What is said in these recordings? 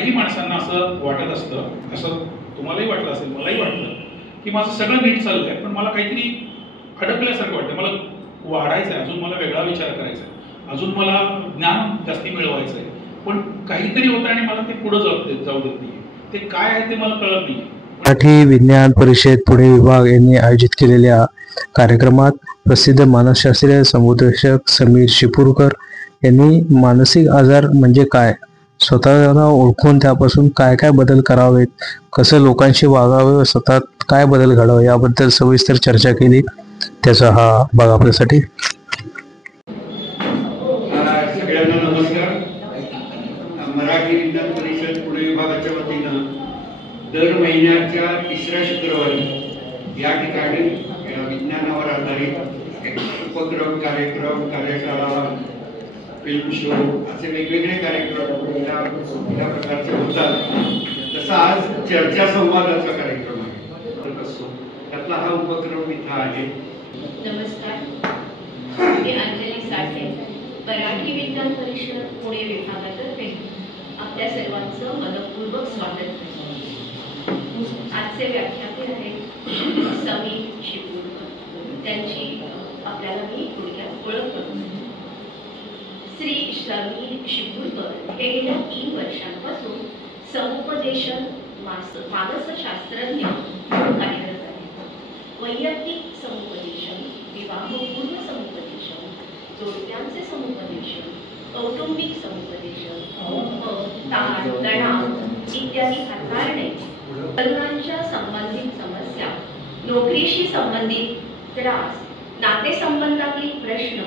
काही माणसांना असं वाटत असतं, असं तुम्हालाही वाटलं असेल, मलाही वाटलं की माझं सगळं नीट चाललंय, पण मला काहीतरी अडकल्यासारखं वाटतं, मला वाढायचं आहे, अजून मला वेगळा विचार करायचा आहे, अजून मला ज्ञान जास्ती मिळवायचं आहे, पण काहीतरी होतं आणि मला ते पुढे जाऊ देत नाही. ते काय आहे ते मला कळत नाही. मराठी विज्ञान परिषद पुणे विभाग यांनी आयोजित केलेल्या कार्यक्रमात प्रसिद्ध मानसशास्त्रीय समुपदेशक समीर शिपूरकर यांनी मानसिक आजार म्हणजे काय, स्वतःला ओळखून त्यापासून काय काय बदल करावेत, कसं लोकांशी वागावे व स्वतःत काय बदल घडावे याबद्दल सविस्तर चर्चा केली. त्याचा हा भाग आपल्यासाठी. सगळ्यांना नमस्कार. मराठी विज्ञान परिषद पुणे विभागाच्या वतीनं दर महिन्याच्या तिसऱ्या शुक्रवारी या ठिकाणी विज्ञानावर आधारित उपक्रम, कार्यक्रम, कार्यशाळा, फिल्म शो असे वेगवेगळे कार्यक्रम या प्रकारचे होतात. तसा आज चर्चा संवादाचा कार्यक्रम आहे, त्यातला हा उपक्रम इथं आहे. नमस्कार, मी अंजली साठे, मराठी विज्ञान परिषद पुणे विभागातर्फे आपल्या सर्वांचं मनपूर्वक स्वागत करतो. आजचे व्याख्याते आहेत समीर शिपूरकर. त्यांची आपल्याला मी थोडक्यात ओळख करून देते. श्री समीर शिपूरकर हे गेल्या 3 वर्षांपासून समुपदेशन मानसशास्त्रज्ञ म्हणून कार्यरत आहेत. वैयक्तिक समुपदेशन, विवाहपूर्व समुपदेशन, जोडप्यांचे समुपदेशन, कौटुंबिक समुपदेशन, ताण तणाव इत्यादी हाताळणे, तरुणांच्या संबंधित समस्या, नोकरीशी संबंधित त्रास, नातेसंबंधातील प्रश्न,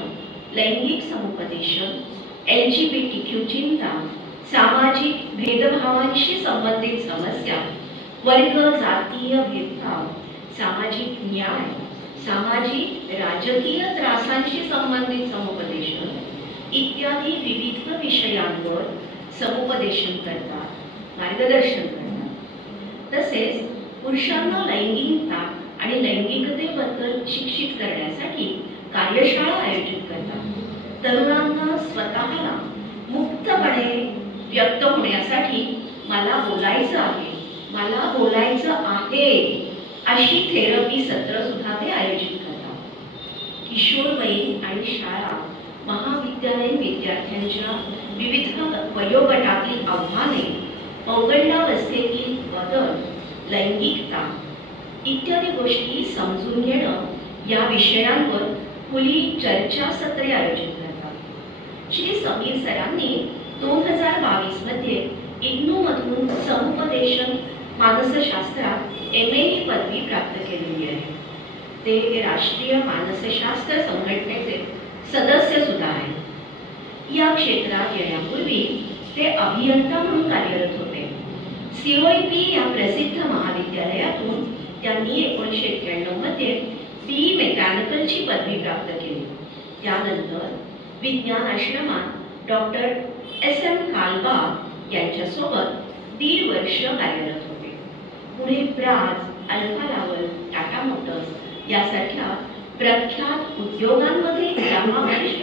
लैंगिक समुपदेशन, LGBTQ चिंता, सामाजिक भेदभावांशी संबंधित समस्या, वर्ग जातीय भेदभाव, सामाजिक न्याय, सामाजिक राजकीय त्रासांशी संबंधित समुपदेशन इत्यादी विविध विषयांवर समुपदेशन करतात, मार्गदर्शन करतात. तसेच पुरुषांना लैंगिकता आणि लैंगिकतेबद्दल शिक्षित करण्यासाठी कार्यशाळा आयोजित करतात. तरुणांना स्वतःला मुक्तपणे व्यक्त होण्यासाठी मला बोलायचं आहे, मला बोलायचं आहे अशी थेरपी सत्र सुद्धा ते आयोजित करतात. किशोरवयीन आणि शाळा, महाविद्यालयीन विद्यार्थ्यांच्या विविध वयोगटातील आव्हाने, पौगंडावस्थेतील बदल, लैंगिकता इत्यादी गोष्टी समजून घेणं या विषयांवर खुली चर्चासत्रे आयोजित करतात. श्री समीर सरांनी 2022 मध्ये इग्नू मधून समुपदेशन मानसशास्त्रात MA ही पदवी प्राप्त केलेली आहे. ते राष्ट्रीय मानसशास्त्र संघटनेचे सदस्य सुद्धा आहेत. या क्षेत्रात येण्यापूर्वी ते अभियंता म्हणून कार्यरत होते. COEP या प्रसिद्ध महाविद्यालयातून त्यांनी 1991 मध्ये BE मेकॅनिकलची पदवी प्राप्त केली. त्यानंतर विज्ञान आश्रमात डॉक्टर SM कालबा यांच्यासोबत 1.5 वर्ष कार्यरत होते. पुढे bras, Alfa Laval, Tata Motors यासारख्या प्रख्यात उद्योगांमध्ये 10 वर्ष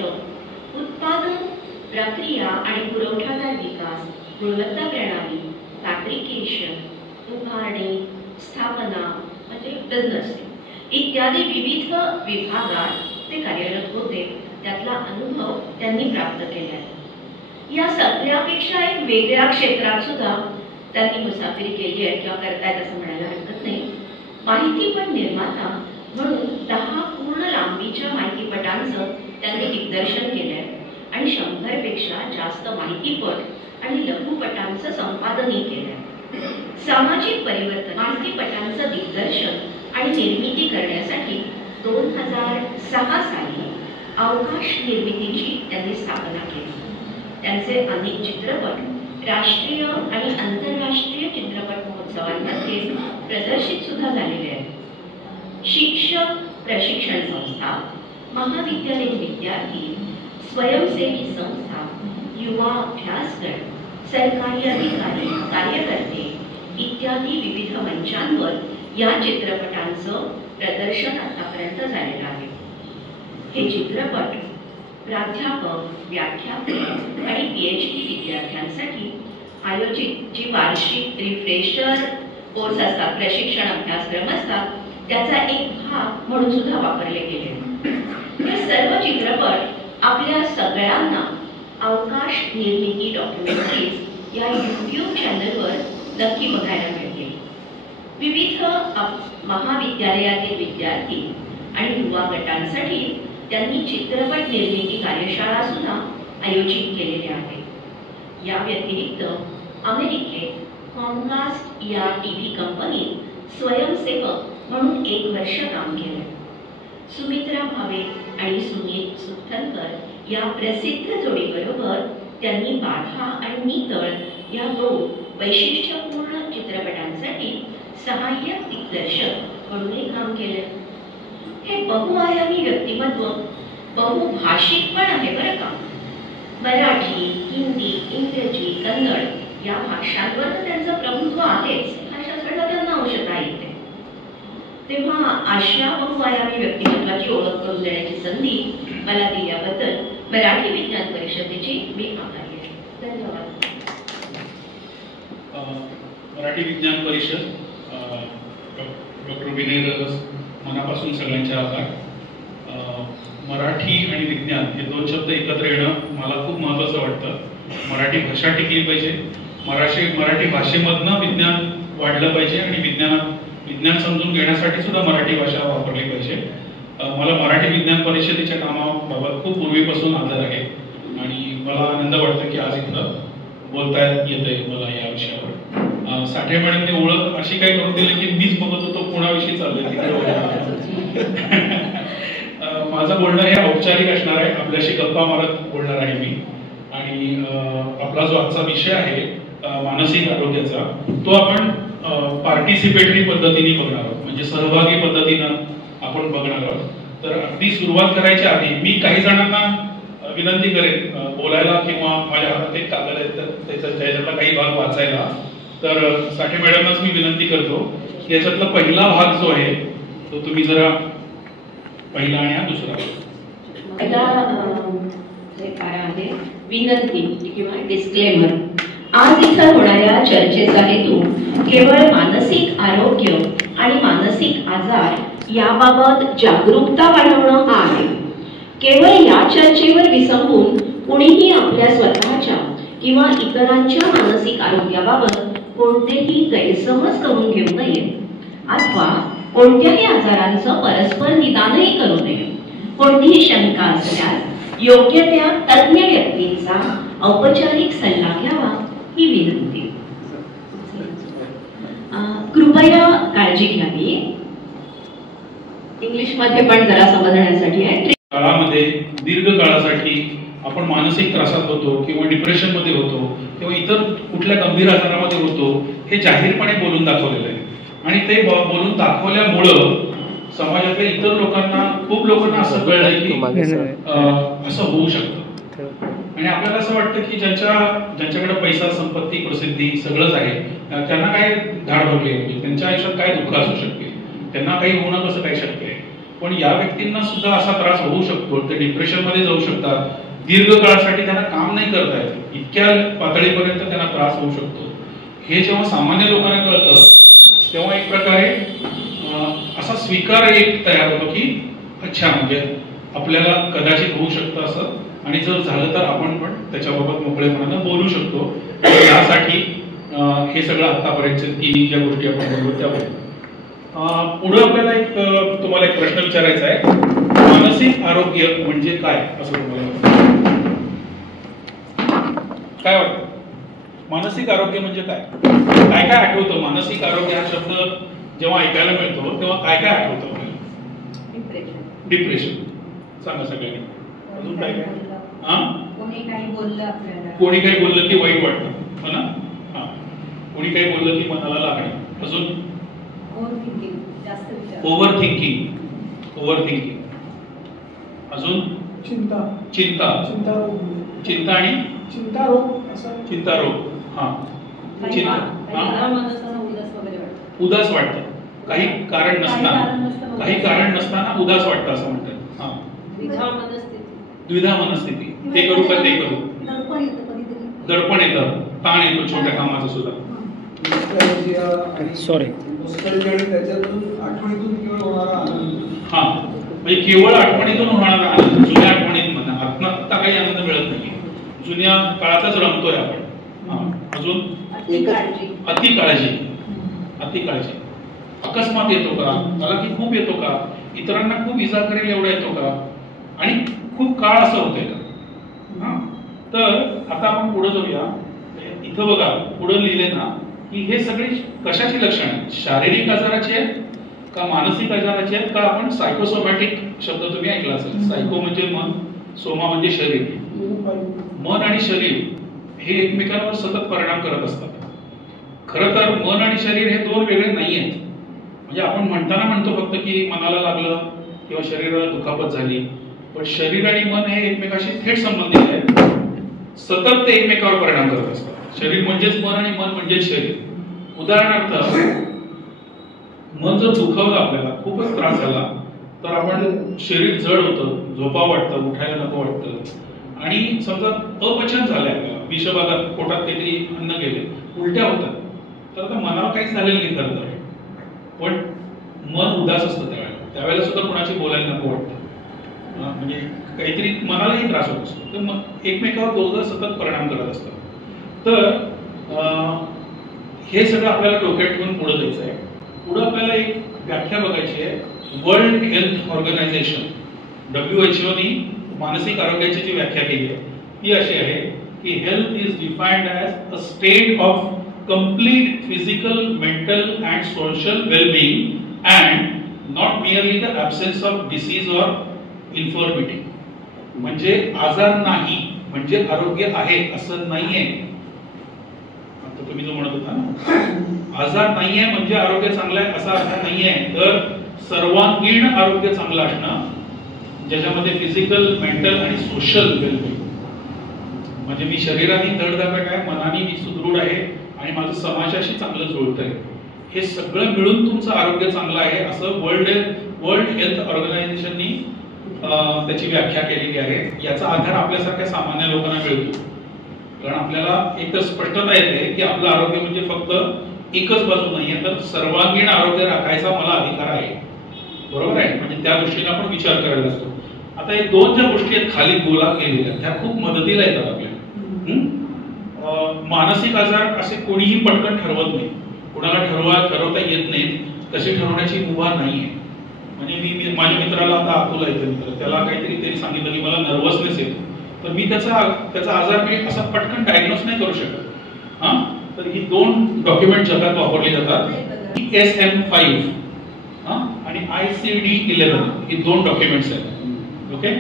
उत्पादन, प्रक्रिया आणि पुरवठादार विकास, गुणवत्ता प्रणाली, फॅब्रिकेशन, उभारणी, स्थापना म्हणजे बिझनेस इत्यादी विविध विभागात ते कार्यरत होते. त्यातला अनुभव त्यांनी प्राप्त केला. या सगळ्यापेक्षा एक वेगळ्या क्षेत्रात सुद्धा त्यांनी मुसाफिरी केली आहे किंवा करतायत असं म्हणायला हरकत नाही. माहितीपट निर्माता म्हणून 10 पूर्ण लांबीच्या माहितीपटांचं त्यांनी दिग्दर्शन केलं आहे आणि 100 पेक्षा जास्त माहितीपट आणि लघुपटांचं संपादनही केलं आहे. सामाजिक परिवर्तन माहितीपटांचं दिग्दर्शन आणि निर्मिती करण्यासाठी 2006 साली अवकाश निर्मितीची त्यांनी स्थापना केली. त्यांचे अनेक चित्रपट राष्ट्रीय आणि आंतरराष्ट्रीय चित्रपट महोत्सवांमध्ये प्रदर्शित सुद्धा झालेले आहेत. शिक्षक प्रशिक्षण संस्था, महाविद्यालयीन विद्यार्थी, स्वयंसेवी संस्था, युवा अभ्यास गट, सरकारी अधिकारी, कार्यकर्ते इत्यादी विविध मंचांवर या चित्रपटांचं प्रदर्शन आतापर्यंत झालेलं आहे. हे चित्रपट प्राध्यापक, व्याख्याते आणि PhD विद्यार्थ्यांसाठी आयोजित जी वार्षिक रिफ्रेशर कोर्स असतात, प्रशिक्षण अभ्यासक्रम असतात, त्याचा एक भाग म्हणून सुद्धा वापरले गेले. हे सर्व चित्रपट आपल्या सगळ्यांना अवकाश निर्मिती डॉक्युमेंटरीज या YouTube चॅनलवर नक्की बघायला मिळतील. विविध महाविद्यालयातील विद्यार्थी आणि युवा गटांसाठी त्यांनी चित्रपट निर्मिती कार्यशाळा सुद्धा आयोजित केलेल्या आहेत. या व्यतिरिक्त अमेरिकेत कॉमकास्ट या टीव्ही कंपनीत स्वयंसेवक म्हणून 1 वर्ष काम केले. सुमित्रा भावे आणि सुनील सुखतनकर या प्रसिद्ध जोडीबरोबर त्यांनी बाधा आणि नितळ या 2 वैशिष्ट्यपूर्ण चित्रपटांसाठी सहाय्यक दिग्दर्शक म्हणूनही काम केले. हे बहुआयामी व्यक्तिमत्व बहुभाषिक पण आहे बरं का. मराठी, हिंदी, इंग्रजी, कन्नड या भाषांवर तर त्यांचं प्रभुत्व आहेच, भाषांकडे त्यांना अंशतः येते. तेव्हा अशा बहुआयामी व्यक्तिमत्वाची ओळख करून देण्याची संधी मला दिल्याबद्दल मराठी विज्ञान परिषदेची मी आभारी आहे. धन्यवाद. मराठी विज्ञान परिषद डॉक्टर विनय रस मनापासून सगळ्यांचे आभार. मराठी आणि विज्ञान हे 2 शब्द एकत्र येणं मला खूप महत्त्वाचं वाटतं. मराठी भाषा टिकली पाहिजे, मराठी भाषेमधनं विज्ञान वाढलं पाहिजे आणि विज्ञान समजून घेण्यासाठी सुद्धा मराठी भाषा वापरली पाहिजे. मला मराठी विज्ञान परिषदेच्या कामाबाबत खूप पूर्वीपासून आदर आहे आणि मला आनंद वाटतो की आज इथं बोलता येतंय मला या विषयावर. साठे मॅडमने ओळख अशी काही करून दिली की मीच बघत होतो पुण्याविषयी चाललंय तिकडे. माझं बोलणं हे औपचारिक असणार आहे, आपल्याशी गप्पा मारत बोलणार आहे मी. आणि आपला जो आजचा विषय आहे मानसिक आरोग्याचा, तो आपण पार्टिसिपेटरी पद्धतीने बघणार आहोत, म्हणजे सहभागी पद्धतीनं आपण बघणार आहोत. तर अगदी सुरुवात करायच्या आधी मी काही जणांना विनंती करेन बोलायला किंवा माझ्या हातात एक कागद आहे तर त्याच्यातला काही भाग वाचायला. तर साठे मॅडमनाच मी विनंती करतो की याच्यातला पहिला भाग जो आहे तो तुम्ही जरा पहिला आणि हा दुसरा. पहिला काय आहे विनंती किंवा डिस्क्लेमर. आज इथं होणाऱ्या चर्चेचा हेतू केवळ मानसिक आरोग्य आणि मानसिक आजार याबाबत जागरूकता वाढवणं हा आहे. केवळ या चर्चेवर विसंबून कुणीही आपल्या स्वतःच्या किंवा इतरांच्या मानसिक आरोग्याबाबत कोणतेही गैरसमज करून घेऊ नये अथवा कोणत्याही आजारांचं परस्पर निदानही करू नये. कोणतीही शंका असल्यास योग्य त्या तज्ञ व्यक्तींचा औपचारिक सल्ला घ्यावा ही विनंती. कृपया काळजी घ्यावी. इंग्लिश मध्ये पण जरा समजण्यासाठी आहे. काळामध्ये दीर्घ काळासाठी आपण मानसिक त्रासात होतो किंवा डिप्रेशन मध्ये होतो किंवा इतर कुठल्या गंभीर आजारामध्ये होतो हे जाहीरपणे बोलून दाखवलेलं आहे. आणि ते बोलून दाखवल्यामुळं समाजातल्या इतर लोकांना खूप लोकांना असं कळलंय की असं होऊ शकतं. आणि आपल्याला असं वाटतं की ज्यांच्याकडे पैसा, संपत्ती, प्रसिद्धी सगळंच आहे त्यांना काय धाड भरली होती, त्यांच्या आयुष्यात काय दुःख असू शकते, त्यांना काही होणं कसं काय शक्य आहे. पण या व्यक्तींना सुद्धा असा त्रास होऊ शकतो. ते डिप्रेशन मध्ये जाऊ शकतात, दीर्घ काळासाठी त्यांना काम नाही करता येत, इतक्या पातळीपर्यंत त्यांना त्रास होऊ शकतो. हे जेव्हा सामान्य लोकांना कळतं तेव्हा एक प्रकारे असा स्वीकार एक तयार होतो की अच्छा म्हणजे आपल्याला कदाचित होऊ शकतं असं, आणि जर झालं तर आपण पण त्याच्याबाबत मोकळेपणानं बोलू शकतो. यासाठी हे सगळं आतापर्यंत तिन्ही ज्या गोष्टी आपण बोललो त्या बोलतो. पुढे आपल्याला तुम्हाला एक प्रश्न विचारायचा आहे. मानसिक आरोग्य म्हणजे काय असं तुम्हाला काय वाटतं? मानसिक आरोग्य म्हणजे काय? काय काय आठवतं? मानसिक आरोग्य हा शब्द जेव्हा ऐकायला मिळतो तेव्हा काय काय आठवतं? डिप्रेशन. सांगा सगळ्यांनी. अजून काय काय? कोणी काही बोललं आपल्याला, कोणी काही बोललं की वाईट वाटतं, हो ना? कोणी काही बोललं की मनाला लागणं. अजून ओव्हर थिंकिंग. अजून चिंता आणि चिंतारोग. उदास वाटतं. काही कारण नसताना उदास वाटतं असं म्हणतात. द्विधा मनस्थिती. हे करू का ते करू. दडपण येतं. ताण येतो छोट्या कामाचा सुद्धा. सॉरी, त्याच्यातून आठवणीतून केवळ होणारा आनंद. हा, म्हणजे केवळ आठवणीतून होणारा आनंद, जुन्या आठवणीत म्हणा. आता काही आनंद मिळत नाही, जुन्या काळातच रमतोय आपण. अजून अति काळजी. अकस्मात येतो का, मला की खूप येतो का, इतरांना खूप इजा करेल एवढा येतो का, आणि खूप काळ असं होतंय का. तर आता आपण पुढे जाऊया. इथं बघा पुढे लिहिले ना की हे सगळे कशाची लक्षणं, शारीरिक आजाराची आहेत का मानसिक आजाराची आहेत का आपण सायकोसोमॅटिक शब्द तुम्ही ऐकला असेल. सायको म्हणजे मन, सोमा म्हणजे शरीर. मन आणि शरीर हे एकमेकांवर सतत परिणाम करत असतात. खरं तर मन आणि शरीर हे दोन वेगळे नाही आहेत. म्हणजे आपण म्हणतो फक्त की मनाला लागलं किंवा शरीराला दुखापत झाली, पण शरीर आणि मन हे एकमेकाशी थेट संबंधित आहेत. सतत ते एकमेकावर परिणाम करत असतात. शरीर म्हणजेच मन आणि मन म्हणजेच शरीर. उदाहरणार्थ, मन जर दुखावलं, आपल्याला खूपच त्रास झाला, तर आपण शरीर जड होतं, झोपा वाटतं, उठायला नको वाटतं, आणि समजा अपचन झालंय, आपल्याला विषबाधात, पोटात काहीतरी अन्न गेले, उलट्या होतात, तर आता मनाला काहीच झालेलं नाही खरं तर, पण मन उदास असतं त्यावेळेला सुद्धा कोणाची बोलायला नको वाटतं, म्हणजे काहीतरी मनालाही त्रास होत असतो. तर एकमेकावर दोघं सतत परिणाम करत असतात. तर हे सगळं आपल्याला डोक्यात ठेवून पुढे जायचं आहे. पुढे आपल्याला एक व्याख्या बघायची आहे. वर्ल्ड हेल्थ ऑर्गनायझेशन, WHO नी मानसिक आरोग्याची जी व्याख्या केली आहे ती अशी आहे की health is defined as a state of complete physical, mental and social well-being and not merely the absence of disease or infirmity. म्हणजे आजार नाही म्हणजे आरोग्य आहे असं नाहीये. आता तुम्ही जो म्हणत होता ना, आजार नाहीये म्हणजे आरोग्य चांगलं आहे असा अर्थ नाहीये. तर सर्वांगीण आरोग्य चांगलं असणं, ज्याच्यामध्ये फिजिकल, मेंटल आणि सोशल वेलबिंग, म्हणजे मी शरीराने धडधाकट आहे, मनाने मी सुदृढ आहे आणि माझं समाजाशी चांगलं जुळतंय, हे सगळं मिळून तुमचं आरोग्य चांगलं आहे असं वर्ल्ड हेल्थ ऑर्गनायझेशननी त्याची व्याख्या केलेली आहे. याचा आधार आपल्यासारख्या सामान्य लोकांना मिळतो, कारण आपल्याला एक तर स्पष्टता येते की आपलं आरोग्य म्हणजे फक्त एकच बाजू नाहीये, तर सर्वांगीण आरोग्य राखायचा मला अधिकार आहे. बरोबर आहे, म्हणजे त्या दृष्टीने आपण विचार करायला असतो. आता हे दोन ज्या गोष्टी आहेत खाली गोला केलेल्या, त्या खूप मदतीला येतात आपल्याला. मानसिक आजार असे कोणीही पटकन ठरवत नाही, कोणाला ठरवता येत नाही, तशी ठरवण्याची मुभा नाहीये. म्हणजे मी माझ्या मित्राला, आता अतुल आहे मित्र, त्याला काहीतरी त्यांनी सांगितलं की मला नर्वसनेस येतो, तर मी त्याचा आजार मी असा पटकन डायग्नोस नाही करू शकत. तर ही दोन डॉक्युमेंट जगात वापरली जातात, DSM-5 आणि ICD-11 ही दोन डॉक्युमेंट्स आहेत. ओके,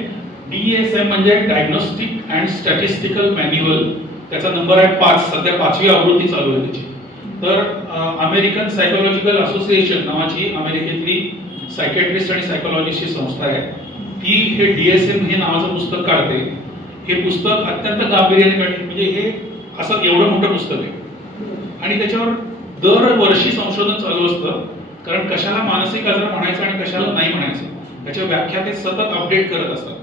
DSM म्हणजे डायग्नोस्टिक अँड स्टॅटिस्टिकल मॅन्युअल, त्याचा नंबर आहे 5, सध्या 5वी आवृत्ती चालू आहे त्याची. तर अमेरिकन सायकोलॉजिकल असोसिएशन नावाची अमेरिकेतली सायकॅट्रिस्ट आणि सायकोलॉजिस्टची संस्था आहे, ती हे DSM हे नावाचं पुस्तक काढते. हे पुस्तक अत्यंत गांभीर्याने काढते, म्हणजे हे असं एवढं मोठं पुस्तक आहे आणि त्याच्यावर दरवर्षी संशोधन चालू असतं, कारण कशाला मानसिक आजार म्हणायचं आणि कशाला नाही म्हणायचं त्याच्या व्याख्या ते सतत अपडेट करत असतात.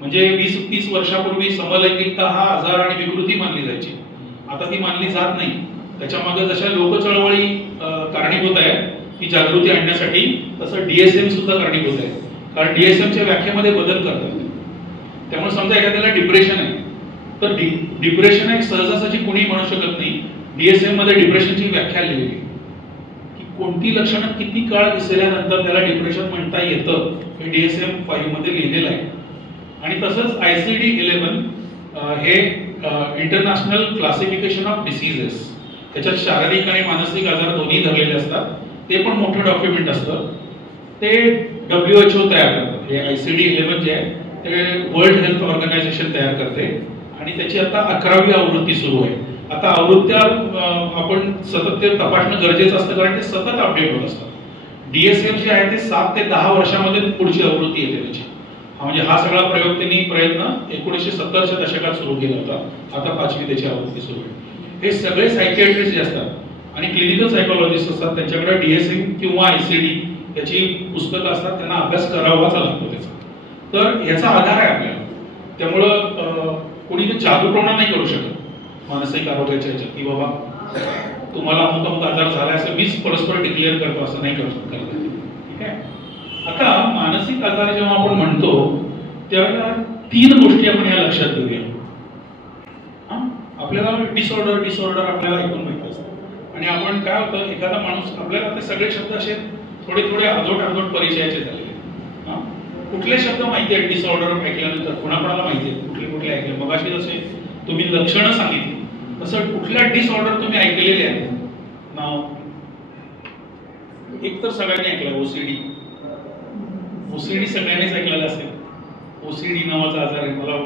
म्हणजे 20-30 वर्षापूर्वी समलैंगिकता हा आजार आणि विकृती मानली जायची, आता ती मानली जात नाही. त्याच्या मागे जशा लोक चळवळी कारणीभूत आहेत ही जागृती आणण्यासाठी, तसं DSM सुद्धा कारणीभूत आहे, कारण DSMच्या व्याख्येमध्ये बदल करतात. त्यामुळे समजा एखाद्याला डिप्रेशन आहे, तर डिप्रेशन एक सहजासहजी कोणी म्हणू शकत नाही. DSM मध्ये डिप्रेशनची व्याख्या लिहिली की कोणती लक्षणं किती काळ दिसल्यानंतर त्याला डिप्रेशन म्हणता येतं, हे DSM-5 मध्ये लिहिलेलं आहे. आणि तसंच ICD-11 हे इंटरनॅशनल क्लासिफिकेशन ऑफ डिसीजेस, त्याच्यात शारीरिक आणि मानसिक आजार दोन्ही धरलेले असतात. ते पण मोठं डॉक्युमेंट असतं, ते WHO तयार करतात. हे ICD-11 जे आहे ते वर्ल्ड हेल्थ ऑर्गनायझेशन तयार करते आणि त्याची आता 11वी आवृत्ती सुरू आहे. आता आवृत्त्या आपण सतत ते तपासणं गरजेचं असतं, कारण ते सतत अपडेट होत असतात. DSM जे आहे ते 7 ते 10 वर्षामध्ये पुढची आवृत्ती येते त्याची. म्हणजे हा सगळा प्रयत्न 1970च्या दशकात सुरू केला होता, आता 5वी त्याची आवृत्ती सुरू आहे. हे सगळे सायकियाट्रिस्ट जे असतात आणि क्लिनिकल सायकोलॉजिस्ट असतात, त्यांच्याकडे DSM किंवा ICD याची पुस्तकं असतात, त्यांना अभ्यास करावाच लागतो त्याचा. तर याचा आधार आहे आपल्याला. त्यामुळं कोणी ते जादूटोणा नाही करू शकत. मानसिक आरोग्याच्या ह्याच्यात की बाबा तुम्हाला अमुक अमुक आजार झाला असं मीच परस्पर डिक्लेअर करतो असं नाही करत. ठीक आहे. आता मानसिक आजार जेव्हा आपण म्हणतो त्यावेळेला 3 गोष्टी आपण या लक्षात घेऊया. आपल्याला डिसऑर्डर आपल्याला ऐकून माहिती असतं आणि आपण काय होतं एखादा माणूस आपल्याला ते सगळे शब्द असे थोडे थोडे अर्धोट परिचयाचे झाले. कुठले शब्द माहिती आहेत डिसऑर्डर ऐकल्यानंतर कोणाकोणाला माहिती आहेत कुठले ऐकले. मगाशी जसे तुम्ही लक्षणं सांगितली तसं कुठल्या डिसऑर्डर तुम्ही ऐकलेले आहेत नाव. एक तर सगळ्यांनी ऐकलं ओसीडी सगळ्यांनीच ऐकलेला असेल. ओसीडी नावाचा आजार आहे. मला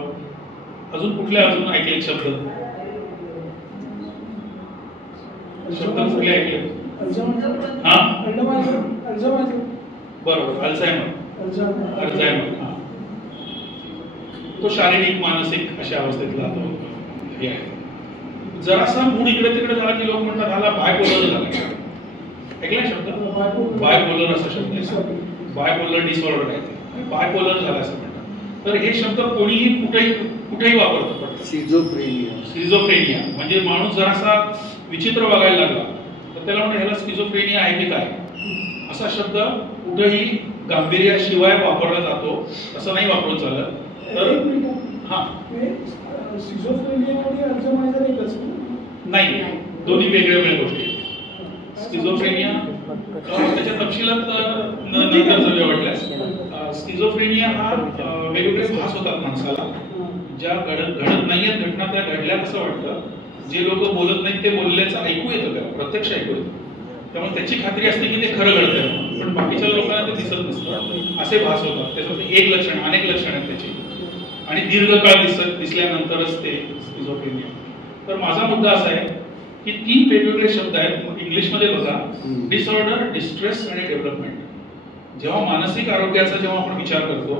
अजून ऐकले शब्द कुठले ऐकले. हा बरोबर अल्झायमर. तो शारीरिक मानसिक अशा अवस्थेतला हे आहे. जरासा मूड इकडे तिकडे झाला की लोक म्हणतात ह्याला बायपोलर झाला. ऐकलाय शब्द बायपोलर असा शब्द आहे. बायपोलर डिसऑर्डर आहे. बायपोलर झाला असं म्हणतात. तर हे शब्द कोणीही कुठेही वापरतो. स्किझोफ्रेनिया म्हणजे माणूस जरासा विचित्र वागायला लागला तर त्याला म्हणतात ह्याला स्किझोफ्रेनिया आहे की काय असा शब्द कुठेही गांभीर्याशिवाय वापरला जातो. असं नाही वापरून चालत. तर नाही दोन्ही वेगळ्या गोष्टी. स्किझोफ्रेनिया त्याच्या तपशिलात नंतर जाऊया वाटल्यास. स्किझोफ्रेनिया हा वेगवेगळे भास होतात माणसाला ज्या घडत नाहीयेत घटना त्या घडल्या असं वाटतं. जे लोक बोलत नाहीत ते बोलल्याचं ऐकू येतं त्याला प्रत्यक्ष ऐकू येतं. त्यामुळे त्याची खात्री असते की ते खरं घडतंय पण बाकीच्या लोकांना ते दिसत नसतं असे भास होतात. त्याच्यामध्ये एक लक्षण अनेक लक्षण आहेत त्याची आणि दीर्घकाळ दिसल्यानंतरच ते स्किझोफ्रेनिया. तर माझा मुद्दा असा आहे की 3 वेगवेगळे शब्द आहेत. इंग्लिशमध्ये बघा डिसऑर्डर डिस्ट्रेस आणि डेव्हलपमेंट. जेव्हा मानसिक आरोग्याचा जेव्हा आपण विचार करतो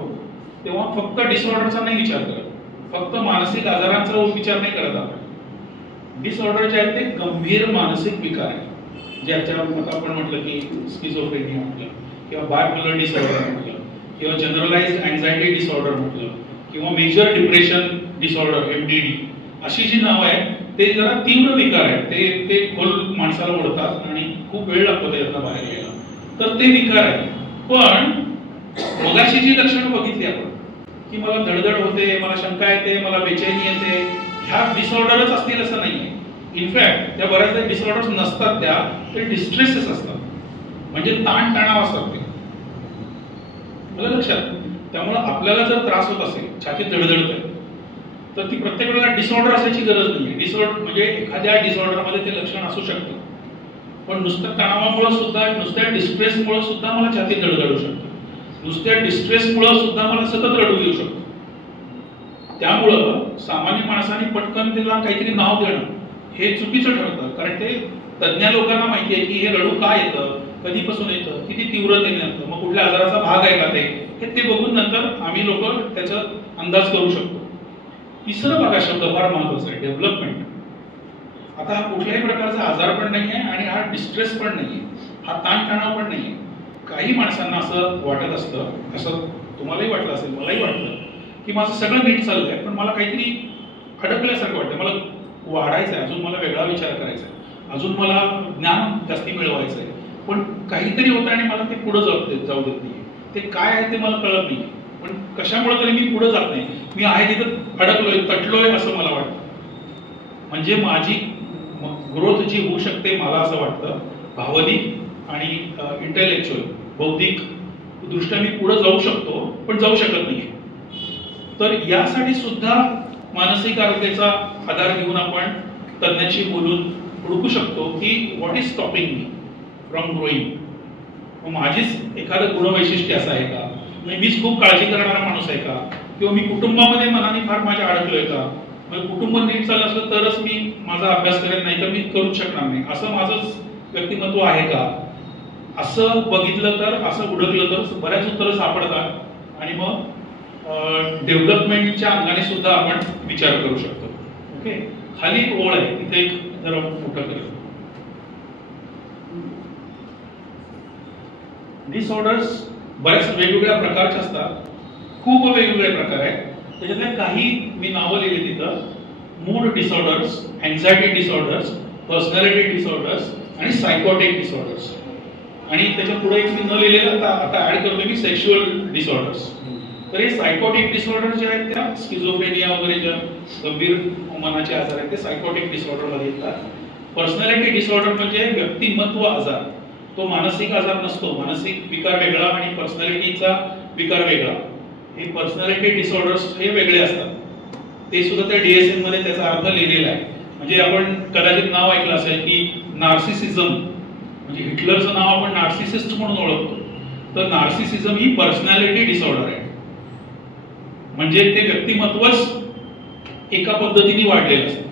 तेव्हा फक्त डिसऑर्डरचा नाही विचार करत. फक्त मानसिक आजारांचा विचार नाही करत आपण. डिसऑर्डर जे आहेत ते गंभीर मानसिक विकार आहेत ज्याच्या आपण म्हटलं की स्किझोफ्रेनिया म्हटलं किंवा बायपोलर डिसऑर्डर म्हटलं किंवा जनरलाइज्ड अँझायटी डिसऑर्डर म्हटलं किंवा मेजर डिप्रेशन डिसऑर्डर MDD अशी जी नावं आहेत ते जरा तीव्र विकार आहेत. ते खोल माणसाला ओढतात आणि खूप वेळ लागतो त्याच्यातनं बाहेर यायला. तर ते विकार आहेत. पण मगाशी जी लक्षणं बघितली आपण की मला धडधड होते मला शंका येते मला बेचैनी येते ह्या डिसऑर्डरच असतील असं नाहीये. इनफॅक्ट त्या बऱ्याचदा डिसऑर्डर्स नसतात ते डिस्ट्रेसेस असतात म्हणजे ताणतणाव असतात ते. मला लक्षात. त्यामुळे आपल्याला जर त्रास होत असेल छातीत धडधडत आहे तर ती प्रत्येक वेळेला डिसऑर्डर असायची गरज नाहीये. डिसऑर्डर म्हणजे एखाद्या डिसऑर्डरमध्ये ते लक्षण असू शकतं पण नुसत्या तणावामुळे सुद्धा नुसत्या डिस्ट्रेसमुळे सुद्धा मला छातीत धडधड होऊ शकतं. नुसत्या डिस्ट्रेसमुळे सुद्धा मला सतत रडू येऊ शकतो. त्यामुळं सामान्य माणसाने पटकन त्याला काहीतरी नाव देणं हे चुकीचं ठरतं. कारण ते तज्ञ लोकांना माहिती आहे की हे रडू का येतं कधीपासून येतं किती तीव्रतेने येतं मग कुठल्या आजाराचा भाग आहे का ते बघून नंतर आम्ही लोक त्याचा अंदाज करू शकतो. तिसरं बघा शब्द फार महत्वाचा आहे डेव्हलपमेंट. आता हा कुठल्याही प्रकारचा आजार पण नाहीये आणि हा डिस्ट्रेस पण नाहीये हा ताणतणाव पण नाहीये. काही माणसांना असं वाटत असतं असं तुम्हालाही वाटलं असेल मलाही वाटलं की माझं सगळं नीट चाललंय पण मला काहीतरी अडकल्यासारखं वाटतं. मला वाढायचंय अजून मला वेगळा विचार करायचा आहे अजून मला ज्ञान जास्ती मिळवायचं आहे पण काहीतरी होतं आणि मला ते पुढे जाऊ देत नाही. ते काय आहे ते मला कळत नाही पण कशामुळे तरी मी पुढे जात नाही. मी आहे तिथं अडकलोय तटलोय असं मला वाटतं. म्हणजे माझी ग्रोथ जी होऊ शकते मला असं वाटतं भावनिक आणि इंटेलेक्च्युअल बौद्धिक दृष्ट्या मी पुढे जाऊ शकतो पण जाऊ शकत नाही. तर यासाठी सुद्धा मानसिक आरोग्याचा आधार घेऊन आपण तज्ञांशी बोलून ओळखू शकतो की what is stopping me from growing. माझीच एखादं गुणवैशिष्ट्य असं आहे का म्हणजे मीच खूप काळजी करणारा माणूस आहे का किंवा मी कुटुंबामध्ये मनाने फार माझ्या अडकलोय का म्हणजे कुटुंब नीट चाललं असलं तरच मी माझा अभ्यास करेन नाही तर मी करूच शकणार नाही असं माझं व्यक्तिमत्व आहे का असं बघितलं तर असं उडकलं तर बऱ्याच उत्तरं सापडतात आणि मग डेव्हलपमेंटच्या अंगाने सुद्धा आपण विचार करू शकतो. ओके खाली एक ओळ आहे तिथे एक जरा मोठं करूया. डिसऑर्डर्स बऱ्याच वेगवेगळ्या प्रकारचे असतात खूप वेगवेगळे प्रकार आहेत. त्याच्यातले काही मी नावं लिहिली तिथं mood disorders, anxiety disorders, personality disorders आणि सायकोटिक डिसऑर्डर्स. आणि त्याच्या पुढे एक मी न लिहिलेलं आता ऍड करतो मी सेक्शुअल डिसऑर्डर्स. तर हे सायकोटिक डिसऑर्डर जे आहेत त्या स्किझोफ्रेनिया वगैरे ज्या गंभीर मनाचे आजार आहेत ते सायकोटिक डिसऑर्डर मध्ये येतात. पर्सनॅलिटी डिसऑर्डर म्हणजे व्यक्तिमत्व आजार, तो मानसिक आजार नसतो. मानसिक विकार वेगळा आणि पर्सनॅलिटीचा विकार वेगळा. हे पर्सनॅलिटी डिसऑर्डर्स हे वेगळे असतात. ते सुद्धा त्या DSM मध्ये त्याचा अर्थ लिहिलेला आहे. म्हणजे आपण कदाचित नाव ऐकलं असेल की नार्सिसिझम, म्हणजे हिटलरचं नाव आपण नार्सिसिस्ट म्हणून ओळखतो. तर नार्सिसिझम ही पर्सनॅलिटी डिसऑर्डर आहे. म्हणजे ते व्यक्तिमत्वच एका पद्धतीने वाढलेलं असतं,